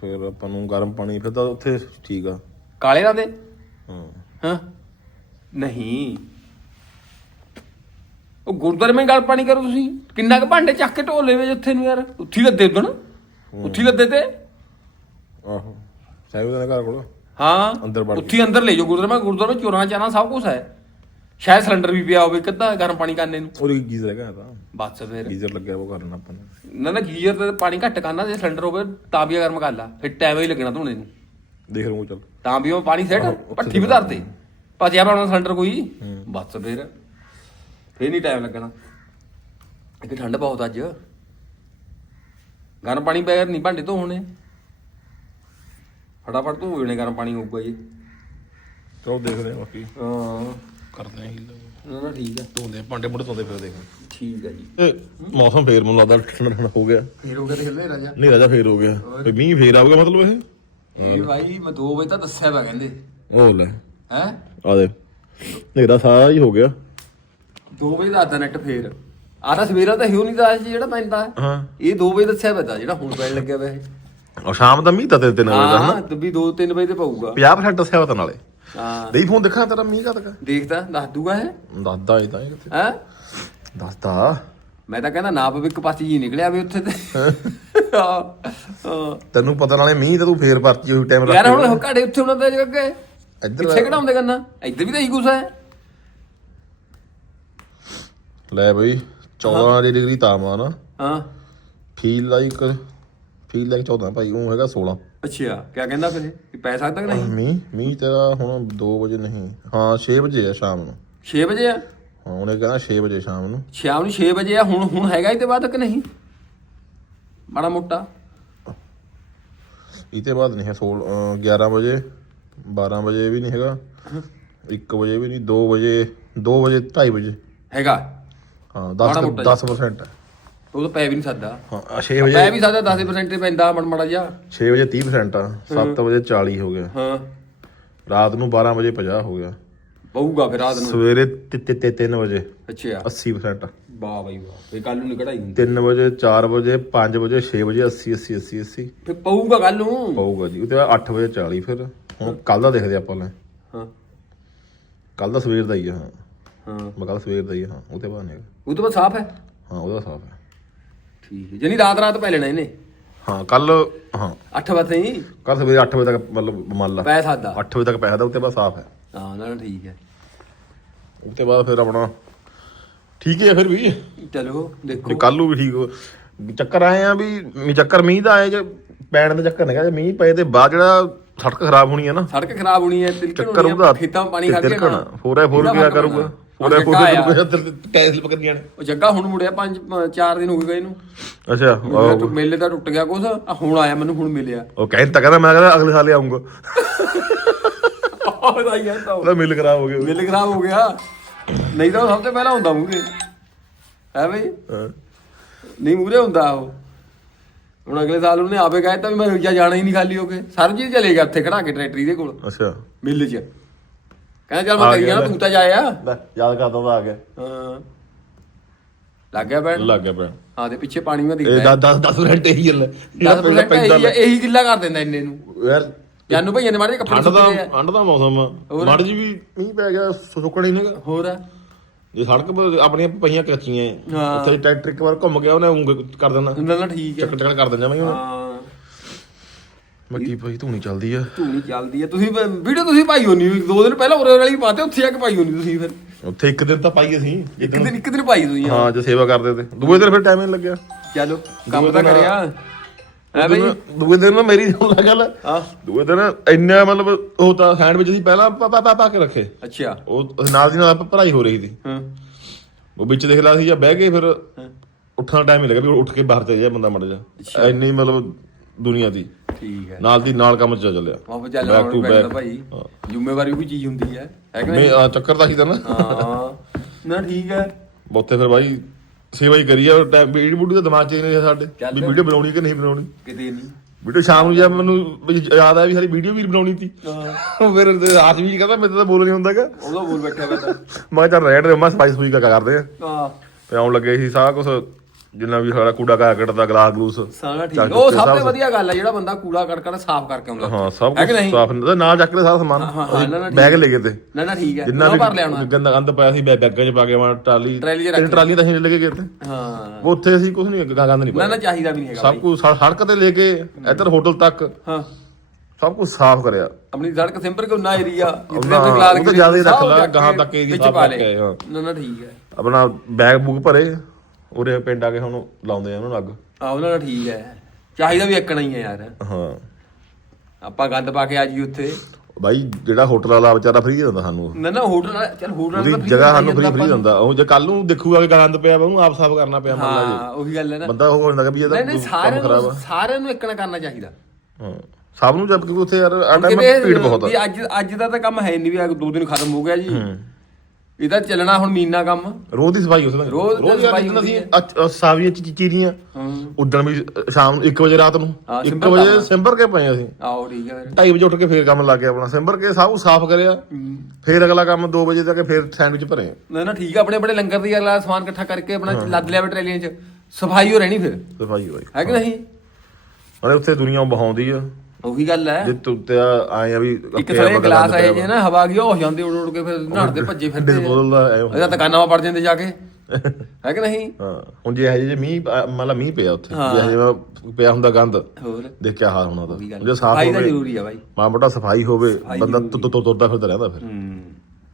Speaker 1: ਫਿਰ ਆਪਾਂ ਨੂੰ ਗਰਮ ਪਾਣੀ ਫਿਰ ਤਾਂ ਉੱਥੇ ਠੀਕ ਆ।
Speaker 2: ਕਾਲੇ ਰਾਂ ਦੇ?
Speaker 1: ਹਾਂ।
Speaker 2: ਹਾਂ। ਨਹੀਂ। ਉਹ ਗੁਰਦੁਆਰੇ ਮੈਂ ਗੱਲ ਪਾਣੀ ਕਰੋ ਤੁਸੀਂ। ਕਿੰਨਾ ਕੁ ਭਾਂਡੇ ਚੱਕ ਕੇ ਢੋਲੇ ਵੇ ਉੱਥੇ ਨੂੰ ਯਾਰ। ਉੱਥੇ ਲੱਦੇ ਉਦਣ ਉੱਥੇ ਲੱਦੇ ਤੇ।
Speaker 1: ਆਹੋ। ਸਾਹਿਬ ਦੇ ਘਰ ਕੋਲ।
Speaker 2: ਹਾਂ
Speaker 1: ਅੰਦਰ ਵੜ
Speaker 2: ਉੱਥੇ ਅੰਦਰ ਲੈ ਜਾਓ ਗੁਰਦੁਆਰੇ। ਮੈਂ ਗੁਰਦੁਆਰੇ ਚੋਰਾਂ ਚਾਰਾਂ ਸਭ ਕੁਝ ਹੈ। ਸ਼ਾਇਦ ਸਿਲੰਡਰ ਵੀ ਪਿਆ ਹੋਵੇ ਕਿੱਦਾਂ ਗਰਮ ਪਾਣੀ ਕਰਨੇ ਨੂੰ?
Speaker 1: ਉਹਦੀ ਗੀਜ਼ਰ ਹੈਗਾ ਤਾਂ।
Speaker 2: ਬਸ ਫਿਰ।
Speaker 1: ਗੀਜ਼ਰ ਲੱਗਿਆ ਉਹ ਕਰਨਾ ਆਪਾਂ ਨੂੰ।
Speaker 2: ਨਾ ਨਾ ਗੀਜ਼ਰ ਤੇ ਪਾਣੀ ਘੱਟ ਕਰਨਾ ਜੇ ਸਿਲੰਡਰ ਹੋਵੇ ਤਾਂ ਵੀ ਗਰਮ ਕਰ ਲਾ। ਫਿਰ ਟਾਈਮ ਹੀ ਲੱਗਣਾ ਧੋਣੇ ਨੂੰ।
Speaker 1: ਦੇਖ ਲਵਾਂਗੇ ਚੱਲ।
Speaker 2: ਤਾਂ ਵੀ ਉਹ ਪਾਣੀ ਸੈੱਟ ਪੱਠੀ ਵੀ ਧਰਦੇ ਭਾਜਿਆ ਬਣਾਉਣਾ ਸਿਲੰਡਰ ਕੋਈ। ਬਸ ਫਿਰ। ਫੇਰ ਨਹੀਂ ਟਾਈਮ ਲੱਗਣਾ। ਇੱਕ ਠੰਡ ਬਹੁਤ ਅੱਜ। ਗਰਮ ਪਾਣੀ ਬਗੈਰ ਨਹੀਂ ਭਾਂਡੇ ਧੋਣੇ। ਫਟਾਫਟ ਧੋ ਜਣੇ ਗਰਮ ਪਾਣੀ ਹੋਊਗਾ ਜੀ।
Speaker 1: ਚਲੋ ਦੇਖਦੇ ਹਾਂ ਬਾਕੀ।
Speaker 2: ਹਾਂ।
Speaker 1: ਕਰਦੇ ਹਾਂ ਹੀਲ।
Speaker 2: ਨਾ ਨਾ ਠੀਕ ਹੈ
Speaker 1: ਧੋਂਦੇ ਭਾਂਡੇ ਮੁੰਡੇ ਧੋਂਦੇ ਫਿਰ ਦੇਖ
Speaker 2: ਠੀਕ ਹੈ ਜੀ।
Speaker 1: ਇਹ ਮੌਸਮ ਫੇਰ ਮੈਨੂੰ ਲੱਗਦਾ ਠੰਡਾ ਠੰਡਾ ਹੋ ਗਿਆ।
Speaker 2: ਫੇਰ ਹੋ ਗਿਆ ਤੇ ਖੇਲੇ ਰਾਜਾ
Speaker 1: ਨਹੀਂ ਰਾਜਾ ਫੇਰ ਹੋ ਗਿਆ। ਵੀ ਮੀਂਹ ਫੇਰ ਆਊਗਾ ਮਤਲਬ ਇਹ?
Speaker 2: ਇਹ ਭਾਈ ਮੈਂ 2 ਵਜੇ ਤਾਂ ਦੱਸਿਆ ਵਾ ਕਹਿੰਦੇ।
Speaker 1: ਉਹ ਲੈ।
Speaker 2: ਹੈ?
Speaker 1: ਆ ਦੇ। ਹਨੇਰਾ ਸਾਰਾ ਹੀ ਹੋ ਗਿਆ।
Speaker 2: 2 ਵਜੇ ਦਾ ਨੈਟ ਫੇਰ। ਆਦਾ ਸਵੇਰਾ ਤਾਂ ਹਿਉ ਨਹੀਂ ਦਾ ਜਿਹੜਾ ਪੈਂਦਾ।
Speaker 1: ਹਾਂ।
Speaker 2: ਇਹ 2 ਵਜੇ ਦੱਸਿਆ ਵਾ ਤਾ ਜਿਹੜਾ ਹੁਣ ਪੈਣ ਲੱਗਿਆ ਵਾ ਇਹ।
Speaker 1: ਔਰ ਸ਼ਾਮ ਦਾ ਮੀਂਹ ਤਾਂ ਤਿੰਨ ਤਿੰਨ ਵਜੇ ਦਾ ਹਨਾ?
Speaker 2: ਹਾਂ ਤੇ ਵੀ 2-3 ਵਜੇ ਤੇ ਪਊਗਾ।
Speaker 1: 50% ਦੱਸਿਆ ਵਾ ਤਾਂ ਨਾਲੇ।
Speaker 2: ਹਾਂ।
Speaker 1: ਦੇਈ ਫੋਨ ਦੇਖਾਂ ਤੇਰਾ ਮੀਂਹ ਕਦ ਤੱਕ
Speaker 2: ਦੇਖਦਾ ਦੱਸ ਦੂਗਾ ਹੈ
Speaker 1: ਦੱਸਦਾ ਇਹ ਤਾਂ ਇਹ ਕਿੱਥੇ?
Speaker 2: ਹੈ?
Speaker 1: ਦੱਸਦਾ।
Speaker 2: ਮੈਂ ਤਾਂ ਕਹਿੰਦਾ ਨਾ ਪਵੇ ਇੱਕ ਪਾਸੇ ਜੀ ਨਿਕਲਿਆ ਵੇ ਉੱਥੇ ਤੇ। ਹਾਂ।
Speaker 1: ਤੈਨੂੰ ਪਤਾ ਨਾਲੇ ਮੀਂਹ ਤੇ ਤੂੰ ਫੇਰ ਪਰਚੀ ਹੋਈ ਟਾਈਮ
Speaker 2: ਯਾਰ ਹੁਣ ਘਾੜੇ ਉੱਥੇ ਉਹਨਾਂ ਦੇ ਅੱਗੇ।
Speaker 1: ਇੱਧਰ
Speaker 2: ਕਿੱਥੇ ਕਢਾਉਂਦੇ ਕਰਨਾ। ਇੱਧਰ ਵੀ ਤਾਂ ਇਹੀ ਕੁਛ ਹੈ।
Speaker 1: ਲੈ ਬਈ 14 ਡਿਗਰੀ ਤਾਪਮਾਨ
Speaker 2: ਹਾਂ।
Speaker 1: ਫੀਲ ਲਾਈਕ ਫੀਲ ਲਾਈਕ 14 ਭਾਈ ਉਹ ਹੈਗਾ 16
Speaker 2: ਅੱਛਾ ਕਿਆ ਕਹਿੰਦਾ ਫਿਰ ਇਹ? ਕਿ ਪੈ ਸਕਦਾ ਕਿ ਨਹੀਂ?
Speaker 1: ਮੀਂਹ ਮੀਂਹ ਤੇਰਾ ਹੁਣ 2 ਵਜੇ ਨਹੀਂ ਹਾਂ 6 ਵਜੇ ਆ ਸ਼ਾਮ ਨੂੰ।
Speaker 2: 6 ਵਜੇ ਆ?
Speaker 1: ਹਾਂ ਉਹਨੇ ਕਹਿੰਦਾ 6 ਵਜੇ ਸ਼ਾਮ ਨੂੰ।
Speaker 2: ਸ਼ਾਮ ਨੂੰ 6 ਵਜੇ ਆ ਹੁਣ ਹੁਣ ਹੈਗਾ ਇਹਦੇ ਬਾਅਦ ਕਿ ਨਹੀਂ? ਮਾੜਾ ਮੋਟਾ।
Speaker 1: ਇਹ ਤੇ ਬਾਅਦ ਨਹੀਂ ਹੈ 16 ਅਹ 11 ਵਜੇ 12 ਵਜੇ ਵੀ ਨਹੀਂ ਹੈਗਾ। 1 ਵਜੇ ਵੀ ਨਹੀਂ 2 ਵਜੇ 2 ਵਜੇ 2:30 ਵਜੇ।
Speaker 2: ਹੈਗਾ।
Speaker 1: ਹਾਂ
Speaker 2: ਮਾੜਾ
Speaker 1: 10
Speaker 2: ਮੋਟਾ
Speaker 1: 10% ਹੈ
Speaker 2: ਉਹ ਤਾਂ ਪੈ ਵੀ ਨਹੀਂ ਸਕਦਾ।
Speaker 1: ਹਾਂ 6 ਵਜੇ
Speaker 2: ਪੈ ਵੀ ਸਕਦਾ 10% ਤੇ ਪੈਂਦਾ ਮੜਮੜਾ ਜਾ
Speaker 1: 6 ਵਜੇ 30% ਆ 7 ਵਜੇ 40 ਹੋ ਗਿਆ।
Speaker 2: ਹਾਂ।
Speaker 1: ਰਾਤ ਨੂੰ 12 ਵਜੇ 50 ਹੋ ਗਿਆ।
Speaker 2: ਪਊਗਾ ਫਿਰ ਰਾਤ ਨੂੰ।
Speaker 1: ਸਵੇਰੇ 3 ਵਜੇ।
Speaker 2: ਅੱਛਾ।
Speaker 1: 80%
Speaker 2: ਵਾਹ ਬਾਈ ਵਾਹ ਇਹ ਕੱਲ ਨੂੰ ਨਿਕੜਾਈ ਹੁੰਦੀ
Speaker 1: 3 ਵਜੇ 4 ਵਜੇ 5 ਵਜੇ 6 ਵਜੇ 80 80 80 80
Speaker 2: ਫਿਰ ਪਊਗਾ ਕੱਲ ਨੂੰ।
Speaker 1: ਪਊਗਾ ਜੀ ਉਹਦੇ ਬਾਅਦ 8 ਵਜੇ 40 ਫਿਰ। ਹੁਣ ਕੱਲ ਦਾ ਦੇਖਦੇ ਆਪਾਂ ਲੈ
Speaker 2: ਹਾਂ।
Speaker 1: ਕੱਲ ਦਾ ਸਵੇਰ ਦਾ ਹੀ ਆ ਹਾਂ।
Speaker 2: ਹਾਂ।
Speaker 1: ਮੈਂ ਕੱਲ ਸਵੇਰ ਦਾ ਹੀ ਆ ਹਾਂ ਉਹਦੇ ਬਾਅਦ ਨਹੀਂ। ਹੈਗਾ।
Speaker 2: ਉਹ ਤੋਂ ਬਾਅਦ ਸਾਫ਼ ਹੈ।
Speaker 1: ਹਾਂ ਉਹਦਾ ਸਾਫ਼ ਹੈ।
Speaker 2: ਠੀਕ ਹੈ। ਜਨੀ ਰਾਤ ਰਾਤ ਪੈ ਲੈਣਾ ਇਹਨੇ।
Speaker 1: ਹਾਂ ਕੱਲ ਹਾਂ।
Speaker 2: 8 ਵਜੇ ਹੀ
Speaker 1: ਕੱਲ ਸਵੇਰੇ 8 ਵਜੇ ਤੱਕ ਮਤਲਬ ਮੰਨ ਲਾ।
Speaker 2: ਪੈ ਸਕਦਾ।
Speaker 1: 8 ਵਜੇ ਤੱਕ ਪੈਸਾ ਦਾ ਉੱਤੇ ਬਾਅਦ ਸਾਫ਼ ਹੈ।
Speaker 2: ਹਾਂ ਨਾ ਠੀਕ ਹੈ।
Speaker 1: ਉੱਤੇ ਬਾਅਦ ਫਿਰ ਆਪਣਾ ਠੀਕ ਹੈ ਫਿਰ ਵੀ।
Speaker 2: ਚਲੋ ਦੇਖੋ।
Speaker 1: ਕੱਲ ਨੂੰ ਵੀ ਠੀਕ ਹੋ। ਚੱਕਰ ਆਏ ਆ ਵੀ ਮੀ ਚੱਕਰ ਮੀਂਹ ਦਾ ਆਏ ਜੇ ਪੈਣ ਦਾ ਚੱਕਰ ਨਹੀਂਗਾ ਜੇ ਮੀਂਹ ਪਏ ਤੇ ਬਾਅਦ ਜਿਹੜਾ ਸੜਕ ਖਰਾਬ ਹੋਣੀ ਹੈ ਨਾ।
Speaker 2: ਸੜਕ ਖਰਾਬ ਹੋਣੀ ਹੈ ਤਿਲਕਣ ਹੋਣੀ ਹੈ। ਖੇਤਾਂ ਪਾਣੀ ਖਾ ਕੇ ਨਾ
Speaker 1: ਫੋਰਾ ਫੋਰ ਕਿਆ ਕਰੂਗਾ? ਫੋਰ
Speaker 2: ਜੱਗਾ ਆਇਆ।
Speaker 1: ਅੰਦਰ ਟੈਸਲ ਪਕੜੀਆਂ ਨੇ।
Speaker 2: ਉਹ ਜੱਗਾ ਹੁਣ ਮੁੜਿਆ 5 4 ਦਿਨ ਹੋ ਗਏ ਇਹਨੂੰ।
Speaker 1: ਅੱਛਾ
Speaker 2: ਮੇਲਾ ਦਾ ਟੁੱਟ ਗਿਆ ਕੁਛ ਆ ਹੁਣ ਆਇਆ ਮੈਨੂੰ ਹੁਣ ਮਿਲਿਆ।
Speaker 1: ਉਹ ਕਹਿੰਦਾ ਕਹਿੰਦਾ ਮੈਂ ਕਹਿੰਦਾ ਅਗਲੇ ਸਾਲ ਹੀ ਆਉਂਗਾ
Speaker 2: ਉਹਦਾ ਹੀ ਹੈ ਤਾਂ
Speaker 1: ਉਹਦਾ ਮਿਲ ਖਰਾਬ ਹੋ ਗਿਆ।
Speaker 2: ਮਿਲ ਖਰਾਬ ਹੋ ਗਿਆ। ਨਹੀਂ ਤਾਂ ਉਹ ਸਭ ਤੋਂ ਪਹਿਲਾਂ ਹੁੰਦਾ ਮੂਰੇ ਹੈ ਬਈ?
Speaker 1: ਹਾਂ।
Speaker 2: ਨਹੀਂ ਮੂਰੇ ਹੁੰਦਾ ਉਹ। ਹੁਣ ਅਗਲੇ ਸਾਲ ਉਹਨੇ ਆਪੇ ਕਹਿਤਾ ਵੀ ਮੈਂ ਰੁਜਾ ਜਾਣਾ ਹੀ ਨਹੀਂ ਖਾਲੀ ਹੋ ਕੇ। ਸਰਬਜੀਤ ਚਲੇ ਗਿਆ ਉੱਥੇ ਖੜਾ ਕੇ ਟਰੈਕਟਰੀ ਦੇ ਕੋਲ।
Speaker 1: ਅੱਛਾ।
Speaker 2: ਮਿਲ 'ਚ। ਕਹਿੰਦਾ ਚੱਲ ਮੈਂ
Speaker 1: ਆ ਗਿਆ
Speaker 2: ਜਾਣਾ। ਤੂੰ ਤਾਂ ਜਾਇਆ
Speaker 1: ਲੈ ਯਾਦ ਕਰਦਾ ਉਹਦਾ ਆ ਗਿਆ।
Speaker 2: ਹਾਂ। ਲੱਗ ਗਿਆ ਬੈਣ
Speaker 1: ਲੱਗ ਗਿਆ ਪੈਣ
Speaker 2: ਹਾਂ ਤੇ ਪਿੱਛੇ ਪਾਣੀ ਮੈਂ
Speaker 1: ਇਹ
Speaker 2: ਦਿਖਦਾ
Speaker 1: 10 10 ਮਿੰਟ ਇਹੀ ਗੱਲ
Speaker 2: 10% ਇਹੀ ਇਹੀ ਗਿੱਲਾ ਕਰ ਦਿੰਦਾ ਇੰਨੇ ਨੂੰ।
Speaker 1: ਯਾਰ
Speaker 2: ਜਾਨੂ ਭਈਆ ਨੇ ਮਾਰੇ ਕੱਪੜੇ
Speaker 1: ਠੰਡ ਦਾ
Speaker 2: ਸੁੱਕਦੇ ਆ।
Speaker 1: ਠੰਡ ਦਾ ਮੌਸਮ ਆ? ਮੜ ਜੀ ਵੀ ਮੀਂਹ ਪੈ ਗਿਆ ਸੁੱਕਣ ਹੀ ਨਹੀਂਗਾ
Speaker 2: ਹੋਰ? ਆ
Speaker 1: ਜੇ ਸੜਕ ਪਰ ਆਪਣੀਆਂ ਪਈਆਂ ਕੱਚੀਆਂ ਐ।
Speaker 2: ਹਾਂ।
Speaker 1: ਉੱਥੇ ਟਰੈਕਟਰ ਇੱਕ ਵਾਰ ਘੁੰਮ ਗਿਆ ਉਹਨੇ ਉਂਗ ਕਰ ਦੇਣਾ।
Speaker 2: ਨਾ ਨਾ ਠੀਕ ਹੈ
Speaker 1: ਚੱਕ ਚੱਕ ਕਰ ਦਿੰਦਾ ਮੈਂ ਹੁਣ।
Speaker 2: ਹਾਂ।
Speaker 1: ਮੱਕੀ ਭਾਈ ਧੂਣੀ ਚੱਲਦੀ ਆ।
Speaker 2: ਧੂਣੀ ਚੱਲਦੀ ਹੈ ਤੁਸੀਂ ਵੀਡੀਓ ਤੁਸੀਂ ਪਾਈ ਹੋਣੀ ਦੋ ਦਿਨ ਪਹਿਲਾਂ ਉਰੇ ਵਾਲੀ ਪਾਤੇ ਉੱਥੇ ਜਾ ਕੇ ਪਾਈ ਹੋਣੀ ਤੁਸੀਂ ਫਿਰ।
Speaker 1: ਉੱਥੇ ਇੱਕ ਦਿਨ ਤਾਂ ਪਾਈ ਅਸੀਂ
Speaker 2: ਇੱਕ ਦਿਨ ਇੱਕ ਦਿਨ ਪਾਈ ਤੁਸੀਂ
Speaker 1: ਹਾਂ। ਜੇ ਸੇਵਾ ਕਰਦੇ ਤੇ। ਦੂਏ ਦਿਨ ਫਿਰ ਟਾਈਮ ਨਹੀਂ ਲੱਗਿਆ।
Speaker 2: ਚਲੋ ਕੰਮ ਤਾਂ ਕਰਿਆ। ਹੈ ਬਈ?
Speaker 1: ਦੂਏ ਦਿਨ ਨਾ ਮੇਰੀ ਲੈ ਗੱਲ।
Speaker 2: ਹਾਂ।
Speaker 1: ਦੂਏ ਦਿਨ ਇੰਨਾ ਮਤਲਬ ਉਹ ਤਾਂ ਸੈਂਡਵਿਚ ਦੀ ਪਹਿਲਾਂ ਪਾ ਪਾ ਪਾ- ਕੇ ਰੱਖੇ।
Speaker 2: ਅੱਛਾ।
Speaker 1: ਉਹ ਨਾਲ ਦੀ ਨਾਲ ਭਰਾਈ ਹੋ ਰਹੀ ਸੀ।
Speaker 2: ਹਾਂ।
Speaker 1: ਉਹ ਵਿੱਚ ਦੇਖ ਲਾ ਸੀ ਜਾਂ ਬਹਿ ਕੇ ਫਿਰ। ਉੱਠਣ ਟਾਈਮ ਹੀ ਲੱਗਾ ਵੀ ਉੱਠ ਕੇ ਬਾਹਰ ਚਲੇ ਜਾ ਬੰਦਾ ਮੜ ਜਾ। ਇੰਨੀ ਮਤਲਬ ਦੁਨੀਆ ਦੀ।
Speaker 2: ਠੀਕ ਹੈ।
Speaker 1: ਨਾਲ ਦੀ ਨਾਲ ਕੰਮ ਚ ਚੱਲਿਆ।
Speaker 2: ਉਹ ਚੱਲ
Speaker 1: Back to.
Speaker 2: ਭਾਈ।
Speaker 1: ਹਾਂ।
Speaker 2: ਜ਼ਿੰਮੇਵਾਰੀ ਵੀ ਚੀਜ਼ ਹੁੰਦੀ ਹੈ। ਹੈ ਕਿ
Speaker 1: ਮੈਂ
Speaker 2: ਨਹੀਂ?
Speaker 1: ਆ ਚੱਕਰ ਤਾਂ ਸੀ ਤਾਂ ਨਾ।
Speaker 2: ਹਾਂ। ਨਾ ਠੀਕ ਹੈ।
Speaker 1: ਉੱਥੇ ਫਿਰ ਬਾਈ ਸੇਵਾ ਹੀ ਕਰੀ ਆ ਟਾਈਮ ਵੀਡੀਓ ਬੁੱਢੀ ਦਾ ਦਿਮਾਗ ਚ ਨਹੀਂ ਸਾਡੇ।
Speaker 2: ਚੱਲ।
Speaker 1: ਵੀ ਵੀਡੀਓ ਬਣਾਉਣੀ ਕਿ ਨਹੀਂ ਬਣਾਉਣੀ?
Speaker 2: ਕਿਤੇ ਨਹੀਂ।
Speaker 1: ਵੀਡੀਓ ਸ਼ਾਮ ਨੂੰ ਜਾਂ ਮੈਨੂੰ ਵੀ ਯਾਦ ਆ ਵੀ ਸਾਡੀ ਵੀਡੀਓ ਵੀ ਬਣਾਉਣੀ ਸੀ।
Speaker 2: ਹਾਂ।
Speaker 1: ਫਿਰ ਵੀ ਕਹਿੰਦਾ ਮੇਰੇ ਤਾਂ ਬੋਲ ਨਹੀਂ ਹੁੰਦਾਗਾ
Speaker 2: ਉਹਦਾ ਬੋਲ ਬੈਠਾ ਮੈਂ ਤਾਂ।
Speaker 1: ਮੈਂ ਕਿਹਾ ਚੱਲ ਰਹਿਣ ਦੇ ਮੈਂ ਸਪਾਈਸ ਸੂਈ ਕਾ ਕਰਦੇ ਆ।
Speaker 2: ਹਾਂ।
Speaker 1: ਤੇ ਆਉਣ ਲੱਗੇ ਸੀ ਸਾਰਾ ਕੁਝ ਜਿੰਨਾ ਵੀ ਸਾਡਾ ਕੂੜਾ ਕਾਕਟ ਦਾ ਗਲਾਸ ਗਲੂਸ।
Speaker 2: ਸਾਰਾ ਠੀਕ। ਉਹ ਸਭ ਤੋਂ ਵਧੀਆ ਗੱਲ ਹੈ ਜਿਹੜਾ ਬੰਦਾ ਕੂੜਾ ਕੜਕੜ ਸਾਫ਼ ਕਰਕੇ ਆਉਂਦਾ।
Speaker 1: ਹਾਂ ਸਭ ਕੁਝ ਸਾਫ਼ ਹੁੰਦਾ। ਨਾਲ ਚੱਕ ਲੈ ਸਾਰਾ ਸਮਾਨ ਬੈਗ ਲੈ ਗਏ ਤੇ।
Speaker 2: ਨਾ ਨਾ ਠੀਕ ਹੈ।
Speaker 1: ਜਿੰਨਾ
Speaker 2: ਉਹ
Speaker 1: ਵੀ
Speaker 2: ਭਰ ਲਿਆਉਣਾ
Speaker 1: ਗੰਦਾ ਗੰਦ ਪਿਆ ਸੀ ਬੈ- ਬੈਗਾਂ 'ਚ ਪਾ ਕੇ ਮੈਂ ਟਰਾਲੀ
Speaker 2: ਟਰਾਲੀ 'ਚ ਰੱਖ
Speaker 1: ਤਿੰਨ ਟਰਾਲੀਆਂ ਤਾਂ ਅਸੀਂ ਲੈ ਕੇ ਗਏ ਤੇ।
Speaker 2: ਹਾਂ।
Speaker 1: ਉਹ ਉੱਥੇ ਅਸੀਂ ਕੁਝ ਨਹੀਂ ਗੰਦ ਨਹੀਂ
Speaker 2: ਨਾ
Speaker 1: ਪਾਇਆ।
Speaker 2: ਨਾ ਚਾਹੀਦਾ ਵੀ ਨਹੀਂ ਹੈਗਾ
Speaker 1: ਸਭ ਕੁਝ ਸੜਕ ਤੇ ਲੈ ਕੇ ਇੱਧਰ ਹੋਟਲ ਤੱਕ
Speaker 2: ਹਾਂ।
Speaker 1: ਸਭ ਕੁਝ ਸਾਫ਼ ਕਰਿਆ।
Speaker 2: ਆਪਣੀ ਸੜਕ ਸਿੰਪਰ ਕੇ ਉਨਾ ਏਰੀਆ
Speaker 1: ਉਹ ਤਾਂ ਜ਼ਿਆਦਾ ਰੱਖ ਲਾ, ਗਾਹਾਂ ਤੱਕ
Speaker 2: ਵਿੱਚ
Speaker 1: ਸਾਫ਼ ਕਰਕੇ ਹਾਂ।
Speaker 2: ਨਾ ਨਾ ਠੀਕ ਹੈ।
Speaker 1: ਆਪਣਾ ਬੈਗ ਬੁੱਕ ਭਰੇ। ਉਰੇ ਪਿੰਡ ਆ ਕੇ ਹੁਣ ਲਾਉਂਦੇ ਆ ਉਹਨਾਂ ਨੂੰ ਅੱਗ
Speaker 2: ਆ ਉਹਨਾਂ ਦਾ ਠੀਕ ਹੈ। ਚਾਹੀਦਾ ਵੀ ਇੱਕਣਾ ਹੀ ਹੈ ਯਾਰ।
Speaker 1: ਹਾਂ।
Speaker 2: ਆਪਾਂ ਗੰਦ ਪਾ ਕੇ ਆ ਜੀ ਉੱਥੇ।
Speaker 1: ਬਾਈ ਜਿਹੜਾ ਹੋਟਲ ਵਾਲਾ ਵਿਚਾਰਾ ਫ੍ਰੀ ਦਿੰਦਾ ਸਾਨੂੰ।
Speaker 2: ਨਾ ਨਾ ਹੋਟਲ ਚੱਲ ਹੋਟਲ
Speaker 1: ਉਹਦੀ ਜਗ੍ਹਾ ਸਾਨੂੰ ਫ੍ਰੀ ਫ੍ਰੀ। ਦਿੰਦਾ ਉਹ ਜੇ ਕੱਲ ਨੂੰ ਦੇਖੂਗਾ ਕਿ ਗੰਦ ਪਿਆ ਵਾ ਉਹਨੂੰ ਆਪ ਸਾਫ਼ ਕਰਨਾ ਪਿਆ ਮੰਨ ਲਾ
Speaker 2: ਹਾਂ ਉਹੀ ਗੱਲ ਹੈ ਨਾ।
Speaker 1: ਬੰਦਾ ਉਹ ਹੋ ਜਾਂਦਾ ਕਿ ਵੀ ਇਹਦਾ
Speaker 2: ਨਹੀਂ ਨਹੀਂ ਸਾਰਿਆਂ ਨੂੰ ਸਾਰਿਆਂ ਨੂੰ ਇੱਕਣਾ ਕਰਨਾ ਚਾਹੀਦਾ।
Speaker 1: ਹਾਂ। ਸਭ ਨੂੰ ਜਦ ਕਿ ਉੱਥੇ ਯਾਰ ਆ ਟਾਈਮ ਭੀੜ ਬਹੁਤ ਆ।
Speaker 2: ਅੱਜ ਅੱਜ ਦਾ ਤਾਂ ਕੰਮ ਹੈ ਨਹੀਂ ਵੀ ਆ ਦੋ ਦਿਨ ਖਤਮ ਹੋ ਗਿਆ ਜੀ। ਇਹਦਾ ਚੱਲਣਾ ਹੁਣ ਮਹੀਨਾ ਕੰਮ।
Speaker 1: ਰੋਜ਼ ਦੀ ਸਫ਼ਾਈ ਉਸ ਦਾ
Speaker 2: ਰੋਜ਼ ਦੀ ਸਫ਼ਾਈ
Speaker 1: ਜਿੱਦਣ
Speaker 2: ਹੁੰਦੀ
Speaker 1: ਅਸੀਂ ਸਾਵੀਆਂ ਚ ਚੀਰੀਆਂ
Speaker 2: ਹਾਂ।
Speaker 1: ਉਦੋਂ ਵੀ ਸ਼ਾਮ ਨੂੰ 1 ਵਜੇ ਰਾਤ ਨੂੰ।
Speaker 2: ਹਾਂ,
Speaker 1: 1
Speaker 2: ਸਿੰਬਰ
Speaker 1: ਵਜੇ। ਸਿੰਬਰ ਕੇ ਪਏ ਅਸੀਂ।
Speaker 2: ਆਓ ਠੀਕ ਹੈ ਫਿਰ।
Speaker 1: 2:30 ਵਜੇ ਉੱਠ ਕੇ ਫੇਰ ਕੰਮ ਲੱਗ ਗਿਆ ਆਪਣਾ। ਸਿੰਬਰ ਕੇ ਸਭ ਕੁਛ ਸਾਫ਼ ਕਰਿਆ। ਫੇਰ ਅਗਲਾ ਕੰਮ 2 ਵਜੇ ਤੱਕ ਫੇਰ ਸੈਂਡਵਿਚ ਭਰੇ
Speaker 2: ਨਾ ਨਾ ਠੀਕ ਆ ਆਪਣੇ ਆਪਣੇ ਲੰਗਰ ਦੀ ਅਗਲਾ ਸਮਾਨ ਇਕੱਠਾ ਕਰਕੇ ਆਪਣਾ ਲੱਦ ਲਿਆ ਵੇ ਟਰੇਲੀਆਂ 'ਚ। ਸਫ਼ਾਈ ਹੋ ਰਹਿਣੀ ਫਿਰ।
Speaker 1: ਸਫ਼ਾਈ ਹੋਈ
Speaker 2: ਹੈ ਕਿ ਨਹੀਂ?
Speaker 1: ਅਰੇ ਉੱਥੇ ਦੁਨੀਆ ਬਹਾਉਂਦੀ ਆ।
Speaker 2: ਉਹੀ ਗੱਲ ਹੈ।
Speaker 1: ਜੇ ਤੂੰ ਤੇ ਆਏ ਆ ਵੀ
Speaker 2: ਇੱਕ ਥਲੇ ਗਲਾਸ ਆਏ ਜੇ ਨਾ ਹਵਾ ਗਿਆ ਹੋ ਜਾਂਦੇ ਉੜ ਉੜ ਕੇ ਫਿਰ ਨਹਾੜਦੇ ਭੱਜੇ ਫਿਰਦੇ
Speaker 1: ਦਾ ਐ
Speaker 2: ਇਹਦਾ ਦੁਕਾਨਾਂ 'ਵਾ ਪੜ ਜਾਂਦੇ ਜਾ ਕੇ। ਹੈ ਕਿ ਨਹੀਂ?
Speaker 1: ਹਾਂ ਹੁਣ ਜੇ ਇਹ ਜੇ ਮੀਂਹ ਲਾ ਮੀਂਹ ਪਿਆ ਉੱਥੇ ਜੇ ਇਹ ਪਿਆ ਹੁੰਦਾ ਗੰਦ
Speaker 2: ਹੋਰ?
Speaker 1: ਦੇਖ ਕਿਆ ਹਾਲ ਹੋਣਾ
Speaker 2: ਉਹੀ ਗੱਲ।
Speaker 1: ਜੇ ਸਾਫ਼ ਹੋਵੇ
Speaker 2: ਜ਼ਰੂਰੀ ਆ ਬਾਈ।
Speaker 1: ਮਾਂ ਮੋਟਾ ਸਫ਼ਾਈ ਹੋਵੇ ਬੰਦਾ ਤੁਰਦਾ ਫਿਰਦਾ ਰਹਿੰਦਾ ਫਿਰ।
Speaker 2: ਹੂੰ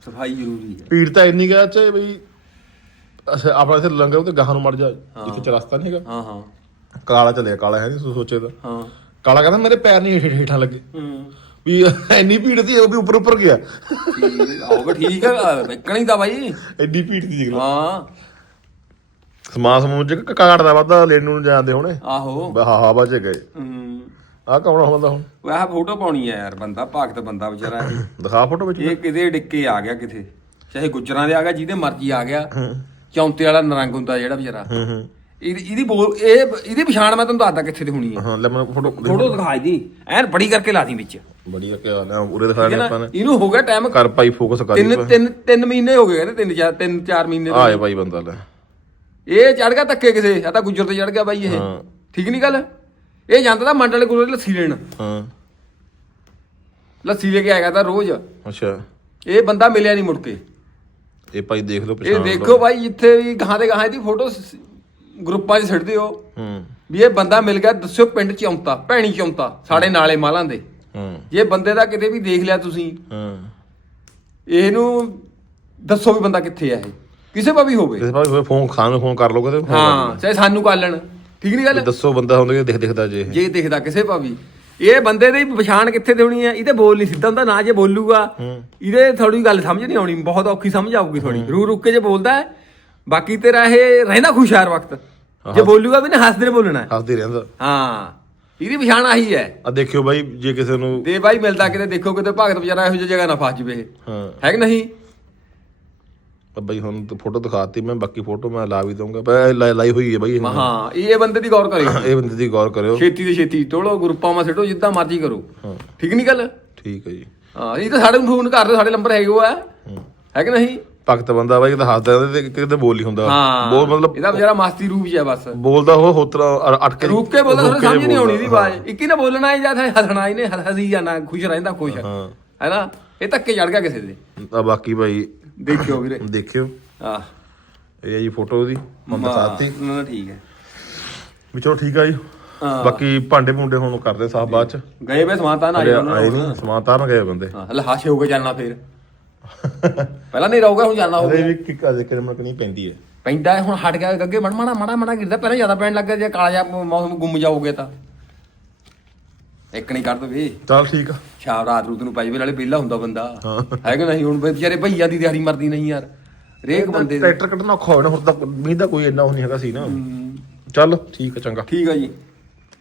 Speaker 2: ਸਫ਼ਾਈ ਜ਼ਰੂਰੀ ਹੈ
Speaker 1: ਭੀੜ ਤਾਂ ਇੰਨੀ ਗਿਆ ਚ ਬਈ ਆਪਣਾ ਇੱਥੇ ਲੰਗਰ ਤੇ ਗਾਹਾਂ ਨੂੰ ਮੜ ਜਾ ਜਿੱਥੇ ਚ ਰਸਤਾ ਨਹੀਂ ਹੈਗਾ।
Speaker 2: ਹਾਂ ਹਾਂ।
Speaker 1: ਕਾਲਾ ਚੱਲਿਆ ਕਾਲਾ ਹੈ ਨਹੀਂ ਸੋਚੇ ਤਾਂ।
Speaker 2: ਹਾਂ।
Speaker 1: ਕਾਲਾ ਕਹਿੰਦਾ ਮੇਰੇ ਪੈਰ ਨਹੀਂ ਹੇਠ- ਹੇਠਾਂ ਲੱਗੇ।
Speaker 2: ਹੂੰ।
Speaker 1: ਵੀ ਇੰਨੀ ਭੀੜ ਸੀ ਉਹ ਵੀ ਉੱਪਰ ਉੱਪਰ ਗਿਆ।
Speaker 2: ਆਓ ਠੀਕ ਹੈ ਹੀ ਤਾਂ ਬਾਈ।
Speaker 1: ਇੰਨੀ ਭੀੜ ਸੀ ਦੇਖ ਲਾ
Speaker 2: ਹਾਂ।
Speaker 1: ਸਮਾਨ ਸਮੂਨ ਚ ਕਾੜਦਾ ਵੱਧਾ ਲੈਣ ਨੂੰ ਜਾਂਦੇ ਹੋਣੇ।
Speaker 2: ਆਹੋ।
Speaker 1: ਹਾ ਹਵਾ ਚ ਗਏ।
Speaker 2: ਹੂੰ।
Speaker 1: ਆਹ ਕੌਣ ਹੁੰਦਾ ਹੁਣ?
Speaker 2: ਉਹ ਆਹ ਫੋਟੋ ਪਾਉਣੀ ਆ ਯਾਰ ਬੰਦਾ ਭਗਤ ਬੰਦਾ ਵਿਚਾਰਾ ਇਹ।
Speaker 1: ਦਿਖਾ ਫੋਟੋ ਵਿੱਚ।
Speaker 2: ਇਹ ਕਿਤੇ ਡਿੱਕੇ ਆ ਗਿਆ ਕਿਤੇ। ਚਾਹੇ ਗੁੱਜਰਾਂ ਦੇ ਆ ਗਿਆ ਜਿਹਦੇ ਮਰਜ਼ੀ ਆ ਗਿਆ। ਚੌਂਤੇ ਵਾਲਾ ਨਰੰਗ ਹੁੰਦਾ ਜਿਹੜਾ ਵਿਚਾਰਾ।
Speaker 1: ਹੂੰ ਹੂੰ।
Speaker 2: ਇਹਦੀ ਇਹਦੀ ਬੋਲ ਇਹ ਇਹਦੀ ਪਛਾਣ ਮੈਂ ਤੁਹਾਨੂੰ ਦੱਸਦਾ ਕਿੱਥੇ ਦੀ ਹੋਣੀ ਹੈ।
Speaker 1: ਹਾਂ ਲੈ ਮੈਂ ਫੋਟੋ
Speaker 2: ਫੋਟੋ ਦਿਖਾ। ਦੀ ਐਨ ਬੜੀ ਕਰਕੇ ਲਾ ਦੀ ਵਿੱਚ।
Speaker 1: ਬੜੀ ਕਿ ਹਾਲ ਹੈ ਉਰੇ ਦਿਖਾ
Speaker 2: ਠੀਕ ਹੈ
Speaker 1: ਲਿਆ ਆਪਾਂ
Speaker 2: ਨਾ?
Speaker 1: ਨੇ
Speaker 2: ਇਹਨੂੰ ਹੋ ਗਿਆ ਟਾਈਮ
Speaker 1: ਕਰ ਪਾਈ ਫੋਕਸ ਕਰ
Speaker 2: ਤਿੰਨ ਤਿੰਨ ਤਿੰਨ ਮਹੀਨੇ ਹੋ ਗਏ ਕਹਿੰਦੇ ਤਿੰਨ ਚਾਰ ਤਿੰਨ ਚਾਰ ਮਹੀਨੇ ਦੇ।
Speaker 1: ਆਏ ਭਾਈ ਬੰਦਾ ਲੈ।
Speaker 2: ਇਹ ਚੜ ਗਿਆ ਧੱਕੇ ਕਿਸੇ ਆ ਤਾਂ ਗੁੱਜਰ ਤੇ ਚੜ ਗਿਆ ਬਾਈ ਇਹ।
Speaker 1: ਹਾਂ।
Speaker 2: ਠੀਕ ਨਹੀਂ ਗੱਲ? ਇਹ ਜਾਂਦਾ ਤਾਂ ਮੰਡਲ ਕੋਲ ਲੱਸੀ ਲੈਣ।
Speaker 1: ਹਾਂ।
Speaker 2: ਲੱਸੀ ਲੈ ਕੇ ਆਇਆ ਤਾਂ ਰੋਜ਼।
Speaker 1: ਅੱਛਾ।
Speaker 2: ਇਹ ਬੰਦਾ ਮਿਲਿਆ ਨਹੀਂ ਮੁੜ ਕੇ।
Speaker 1: ਇਹ ਭਾਈ ਦੇਖ ਲਓ
Speaker 2: ਇਹ
Speaker 1: ਪਛਾਣ ਲਓ।
Speaker 2: ਦੇਖੋ ਬਾਈ ਜਿੱਥੇ ਵੀ ਗਾਂ ਦੇ ਗਾਂ ਇਹਦੀ ਫੋਟੋ ਗਰੁੱਪਾਂ 'ਚ ਛੱਡਦੇ ਹੋ।
Speaker 1: ਹੂੰ।
Speaker 2: ਵੀ ਇਹ ਬੰਦਾ ਮਿਲ ਗਿਆ ਦੱਸਿਓ ਪਿੰਡ ਚੌਂਤਾ ਭੈਣੀ ਚੌਂਤਾ ਸਾਡੇ ਨਾਲੇ ਮਾਲਾਂ ਦੇ।
Speaker 1: ਹੂੰ।
Speaker 2: ਜੇ ਬੰਦੇ ਦਾ ਕਿਤੇ ਵੀ ਦੇਖ ਲਿਆ ਤੁਸੀਂ
Speaker 1: ਹਾਂ।
Speaker 2: ਇਹਨੂੰ ਦੱਸੋ ਵੀ ਬੰਦਾ ਕਿੱਥੇ ਆ ਇਹ। ਕਿਸੇ ਪਾ ਵੀ ਹੋਵੇ।
Speaker 1: ਇਸ ਭਾਈ ਫੋਨ ਖਾਨ ਨੂੰ ਫੋਨ ਕਰ ਲਓ ਕਿਤੇ
Speaker 2: ਹਾਂ ਚਾਹੇ ਸਾਨੂੰ ਕਾਲਣ ਠੀਕ ਨਹੀਂ ਗੱਲ?
Speaker 1: ਦੱਸੋ ਬੰਦਾ ਹੁੰਦਾ ਕਿ ਦਿਖ ਦਿਖਦਾ ਜੇ ਇਹ।
Speaker 2: ਜੇ ਦਿਖਦਾ ਕਿਸੇ ਪਾ ਵੀ। ਇਹ ਬੰਦੇ ਦੀ ਪਛਾਣ ਕਿੱਥੇ ਤੇ ਹੋਣੀ ਹੈ ਇਹ ਤੇ ਬੋਲ ਨਹੀਂ ਸਿੱਧਾ ਹੁੰਦਾ ਨਾ ਜੇ ਬੋਲੂਗਾ। ਇਹਦੇ ਥੋੜੀ ਗੱਲ ਸਮਝ ਨਹੀਂ ਆਉਣੀ ਬਹੁਤ ਔਖੀ ਸਮਝ ਆਊਗੀ ਥੋੜੀ ਰੂ ਰੁਕ ਕੇ ਜੇ ਬੋਲਦਾ ਹੈ ਬਾਕੀ ਤੇਰਾ ਇਹ ਰਹਿੰਦਾ ਖੁਸ਼ ਹਰ ਵਕਤ। ਜੇ ਬੋਲੂਗਾ ਵੀ ਨਾ ਹੱਸਦੇ ਨੇ ਬੋਲਣਾ। ਹੈ।
Speaker 1: ਹੱਸਦੇ ਰਹਿੰਦਾ।
Speaker 2: ਹਾਂ। ਇਹਦੀ ਪਛਾਣ ਆਹੀ ਹੈ।
Speaker 1: ਆ ਦੇਖਿਓ ਬਾਈ ਜੇ ਕਿਸੇ ਨੂੰ
Speaker 2: ਤੇ ਬਾਈ ਮਿਲਦਾ ਕਿਤੇ ਦੇਖੋ ਕਿਤੇ ਭਗਤ ਵਿਚਾਰਾ ਇਹੋ ਜਿਹੀ ਜਗ੍ਹਾ ਨਾ ਫਸ ਜਵੇ।
Speaker 1: ਹਾਂ।
Speaker 2: ਹੈ ਕਿ ਨਹੀਂ?
Speaker 1: ਆ ਬਾਈ ਹੁਣ ਫੋਟੋ ਦਿਖਾਤੀ ਮੈਂ ਬਾਕੀ ਫੋਟੋ ਮੈਂ ਲਾ ਵੀ ਦਊਂਗਾ। ਪਰ ਲਾਈ ਲਾਈ ਹੋਈ ਹੈ ਬਾਈ ਇਹ।
Speaker 2: ਹਾਂ ਇਹ ਬੰਦੇ ਦੀ ਗੌਰ ਕਰਿਓ।
Speaker 1: ਇਹ ਬੰਦੇ ਦੀ ਗੌਰ ਕਰਿਓ।
Speaker 2: ਛੇਤੀ ਤੇ ਛੇਤੀ ਟੋਲੋ ਗਰੁੱਪਾਂ ਮਾ ਸਿੱਟੋ ਜਿੱਦਾਂ ਮਰਜ਼ੀ ਕਰੋ। ਠੀਕ ਨਹੀਂ ਗੱਲ?
Speaker 1: ਠੀਕ ਹੈ ਜੀ।
Speaker 2: ਹਾਂ ਇਹ ਤਾਂ ਸਾਡੇ ਨੂੰ ਫੋਨ ਕਰ ਦਿਓ ਸਾਡੇ ਨੰਬਰ ਹੈਗੇ ਉਹ ਹੈ। ਹੈ ਕਿ ਨਹੀਂ?
Speaker 1: ਭਗਤ ਬੰਦਾ ਬਾਈ ਤਾਂ ਹੱਸਦਾ ਤੇ ਕਿਤੇ ਬੋਲ ਹੁੰਦਾ
Speaker 2: ਹਾਂ।
Speaker 1: ਬੋਲ ਮਤਲਬ
Speaker 2: ਇਹਦਾ ਵਿਚਾਰਾ ਮਸਤੀ ਰੂਪ ਜਿਹਾ ਬਸ।
Speaker 1: ਬੋਲਦਾ ਉਹ ਹੋਤਰਾ ਅਟਕ ਕੇ
Speaker 2: ਰੁਕ ਕੇ ਬੋਲਦਾ ਤੁਹਾਨੂੰ ਸਮਝ ਨਹੀਂ ਆਉਣੀ ਦੀ। ਆਵਾਜ਼। ਇੱਕ ਹੀ ਨਾ ਬੋਲਣਾ ਹੀ ਜਾਂ ਹੱਸਣਾ ਹੀ ਨੇ ਹੱਸੀ ਜਾਣਾ ਖੁਸ਼ ਰਹਿੰਦਾ ਖੁਸ਼।
Speaker 1: ਹਾਂ।
Speaker 2: ਹੈ ਨਾ? ਇਹ ਧੱਕੇ ਚੜ ਗਿਆ ਕਿਸੇ ਦੇ।
Speaker 1: ਆ ਬਾਕੀ ਭਾਈ
Speaker 2: ਦੇਖਿਓ ਵੀਰੇ।
Speaker 1: ਦੇਖਿਓ।
Speaker 2: ਆਹ।
Speaker 1: ਇਹ ਹੈ ਜੀ ਫੋਟੋ ਉਹਦੀ ਮੈਂ ਦਿਖਾਤੀ
Speaker 2: ਨਾ ਨਾ ਠੀਕ ਹੈ।
Speaker 1: ਵੀ ਚਲੋ ਠੀਕ ਆ ਜੀ। ਬਾਕੀ ਭਾਂਡੇ ਭੁੰਡੇ ਹੁਣ ਕਰਦੇ ਸਾਫ਼ ਬਾਅਦ ਚ।
Speaker 2: ਗਏ ਵੇ ਸਮਾਨ ਨਾ
Speaker 1: ਹਲੇ
Speaker 2: ਆਇਆ
Speaker 1: ਆਏ ਸਮਾਨ ਤਾਰਨ ਗਏ ਬੰਦੇ।
Speaker 2: ਹਾਂ ਲਹਾਸ਼ੇ ਹੋ ਕੇ ਜਾਣਾ ਫੇਰ। ਪਹਿਲਾਂ ਨਹੀਂ ਰਹੂਗਾ ਹੁਣ ਜਾਣਾ
Speaker 1: ਹਲੇ
Speaker 2: ਹੋਊਗਾ
Speaker 1: ਵੀ ਕਿ ਕਦੇ ਕਿਰਮ ਨਹੀਂ ਪੈਂਦੀ ਹੈ।
Speaker 2: ਪੈਂਦਾ ਹੈ, ਹੁਣ ਹਟ ਗਿਆ ਅੱਗੇ ਮੜ ਮਾੜਾ ਮਾੜਾ ਮਾੜਾ ਗਿਰਦਾ ਪਹਿਲਾਂ ਜ਼ਿਆਦਾ ਪੈਣ ਲੱਗਾ ਜੇ ਕਾਲਾ ਜਿਹਾ ਮੌਸਮ ਗੁੰਮ ਜਾਓਗੇ ਤਾਂ। ਇੱਕ ਨਹੀਂ ਦੋ ਵੀ
Speaker 1: ਚਲ ਠੀਕ ਆ।
Speaker 2: ਸ਼ਾਮ ਰਾਤ ਰੂਤ ਨੂੰ ਪਾਈ ਵੇ ਨਾਲੇ ਵਿਹਲਾ ਹੁੰਦਾ ਬੰਦਾ। ਹੈ। ਕਿ ਨਹੀਂ? ਹੁਣ ਵਿਚਾਰੇ ਭਈਆ ਦੀ ਦਿਹਾੜੀ ਮਰਦੀ ਨਹੀਂ ਯਾਰ। ਰੇਕ ਬੰਦੇ ਦੀ।
Speaker 1: ਟਰੈਕਟਰ ਕੱਢਣਾ ਔਖਾ ਹੋਣਾ ਹੁਣ ਤਾਂ ਮੀਂਹ ਦਾ ਕੋਈ ਇੰਨਾ ਉਹ ਨਹੀਂ ਹੈਗਾ ਸੀ ਨਾ। ਚੱਲ ਠੀਕ ਆ ਚੰਗਾ।
Speaker 2: ਠੀਕ ਆ ਜੀ।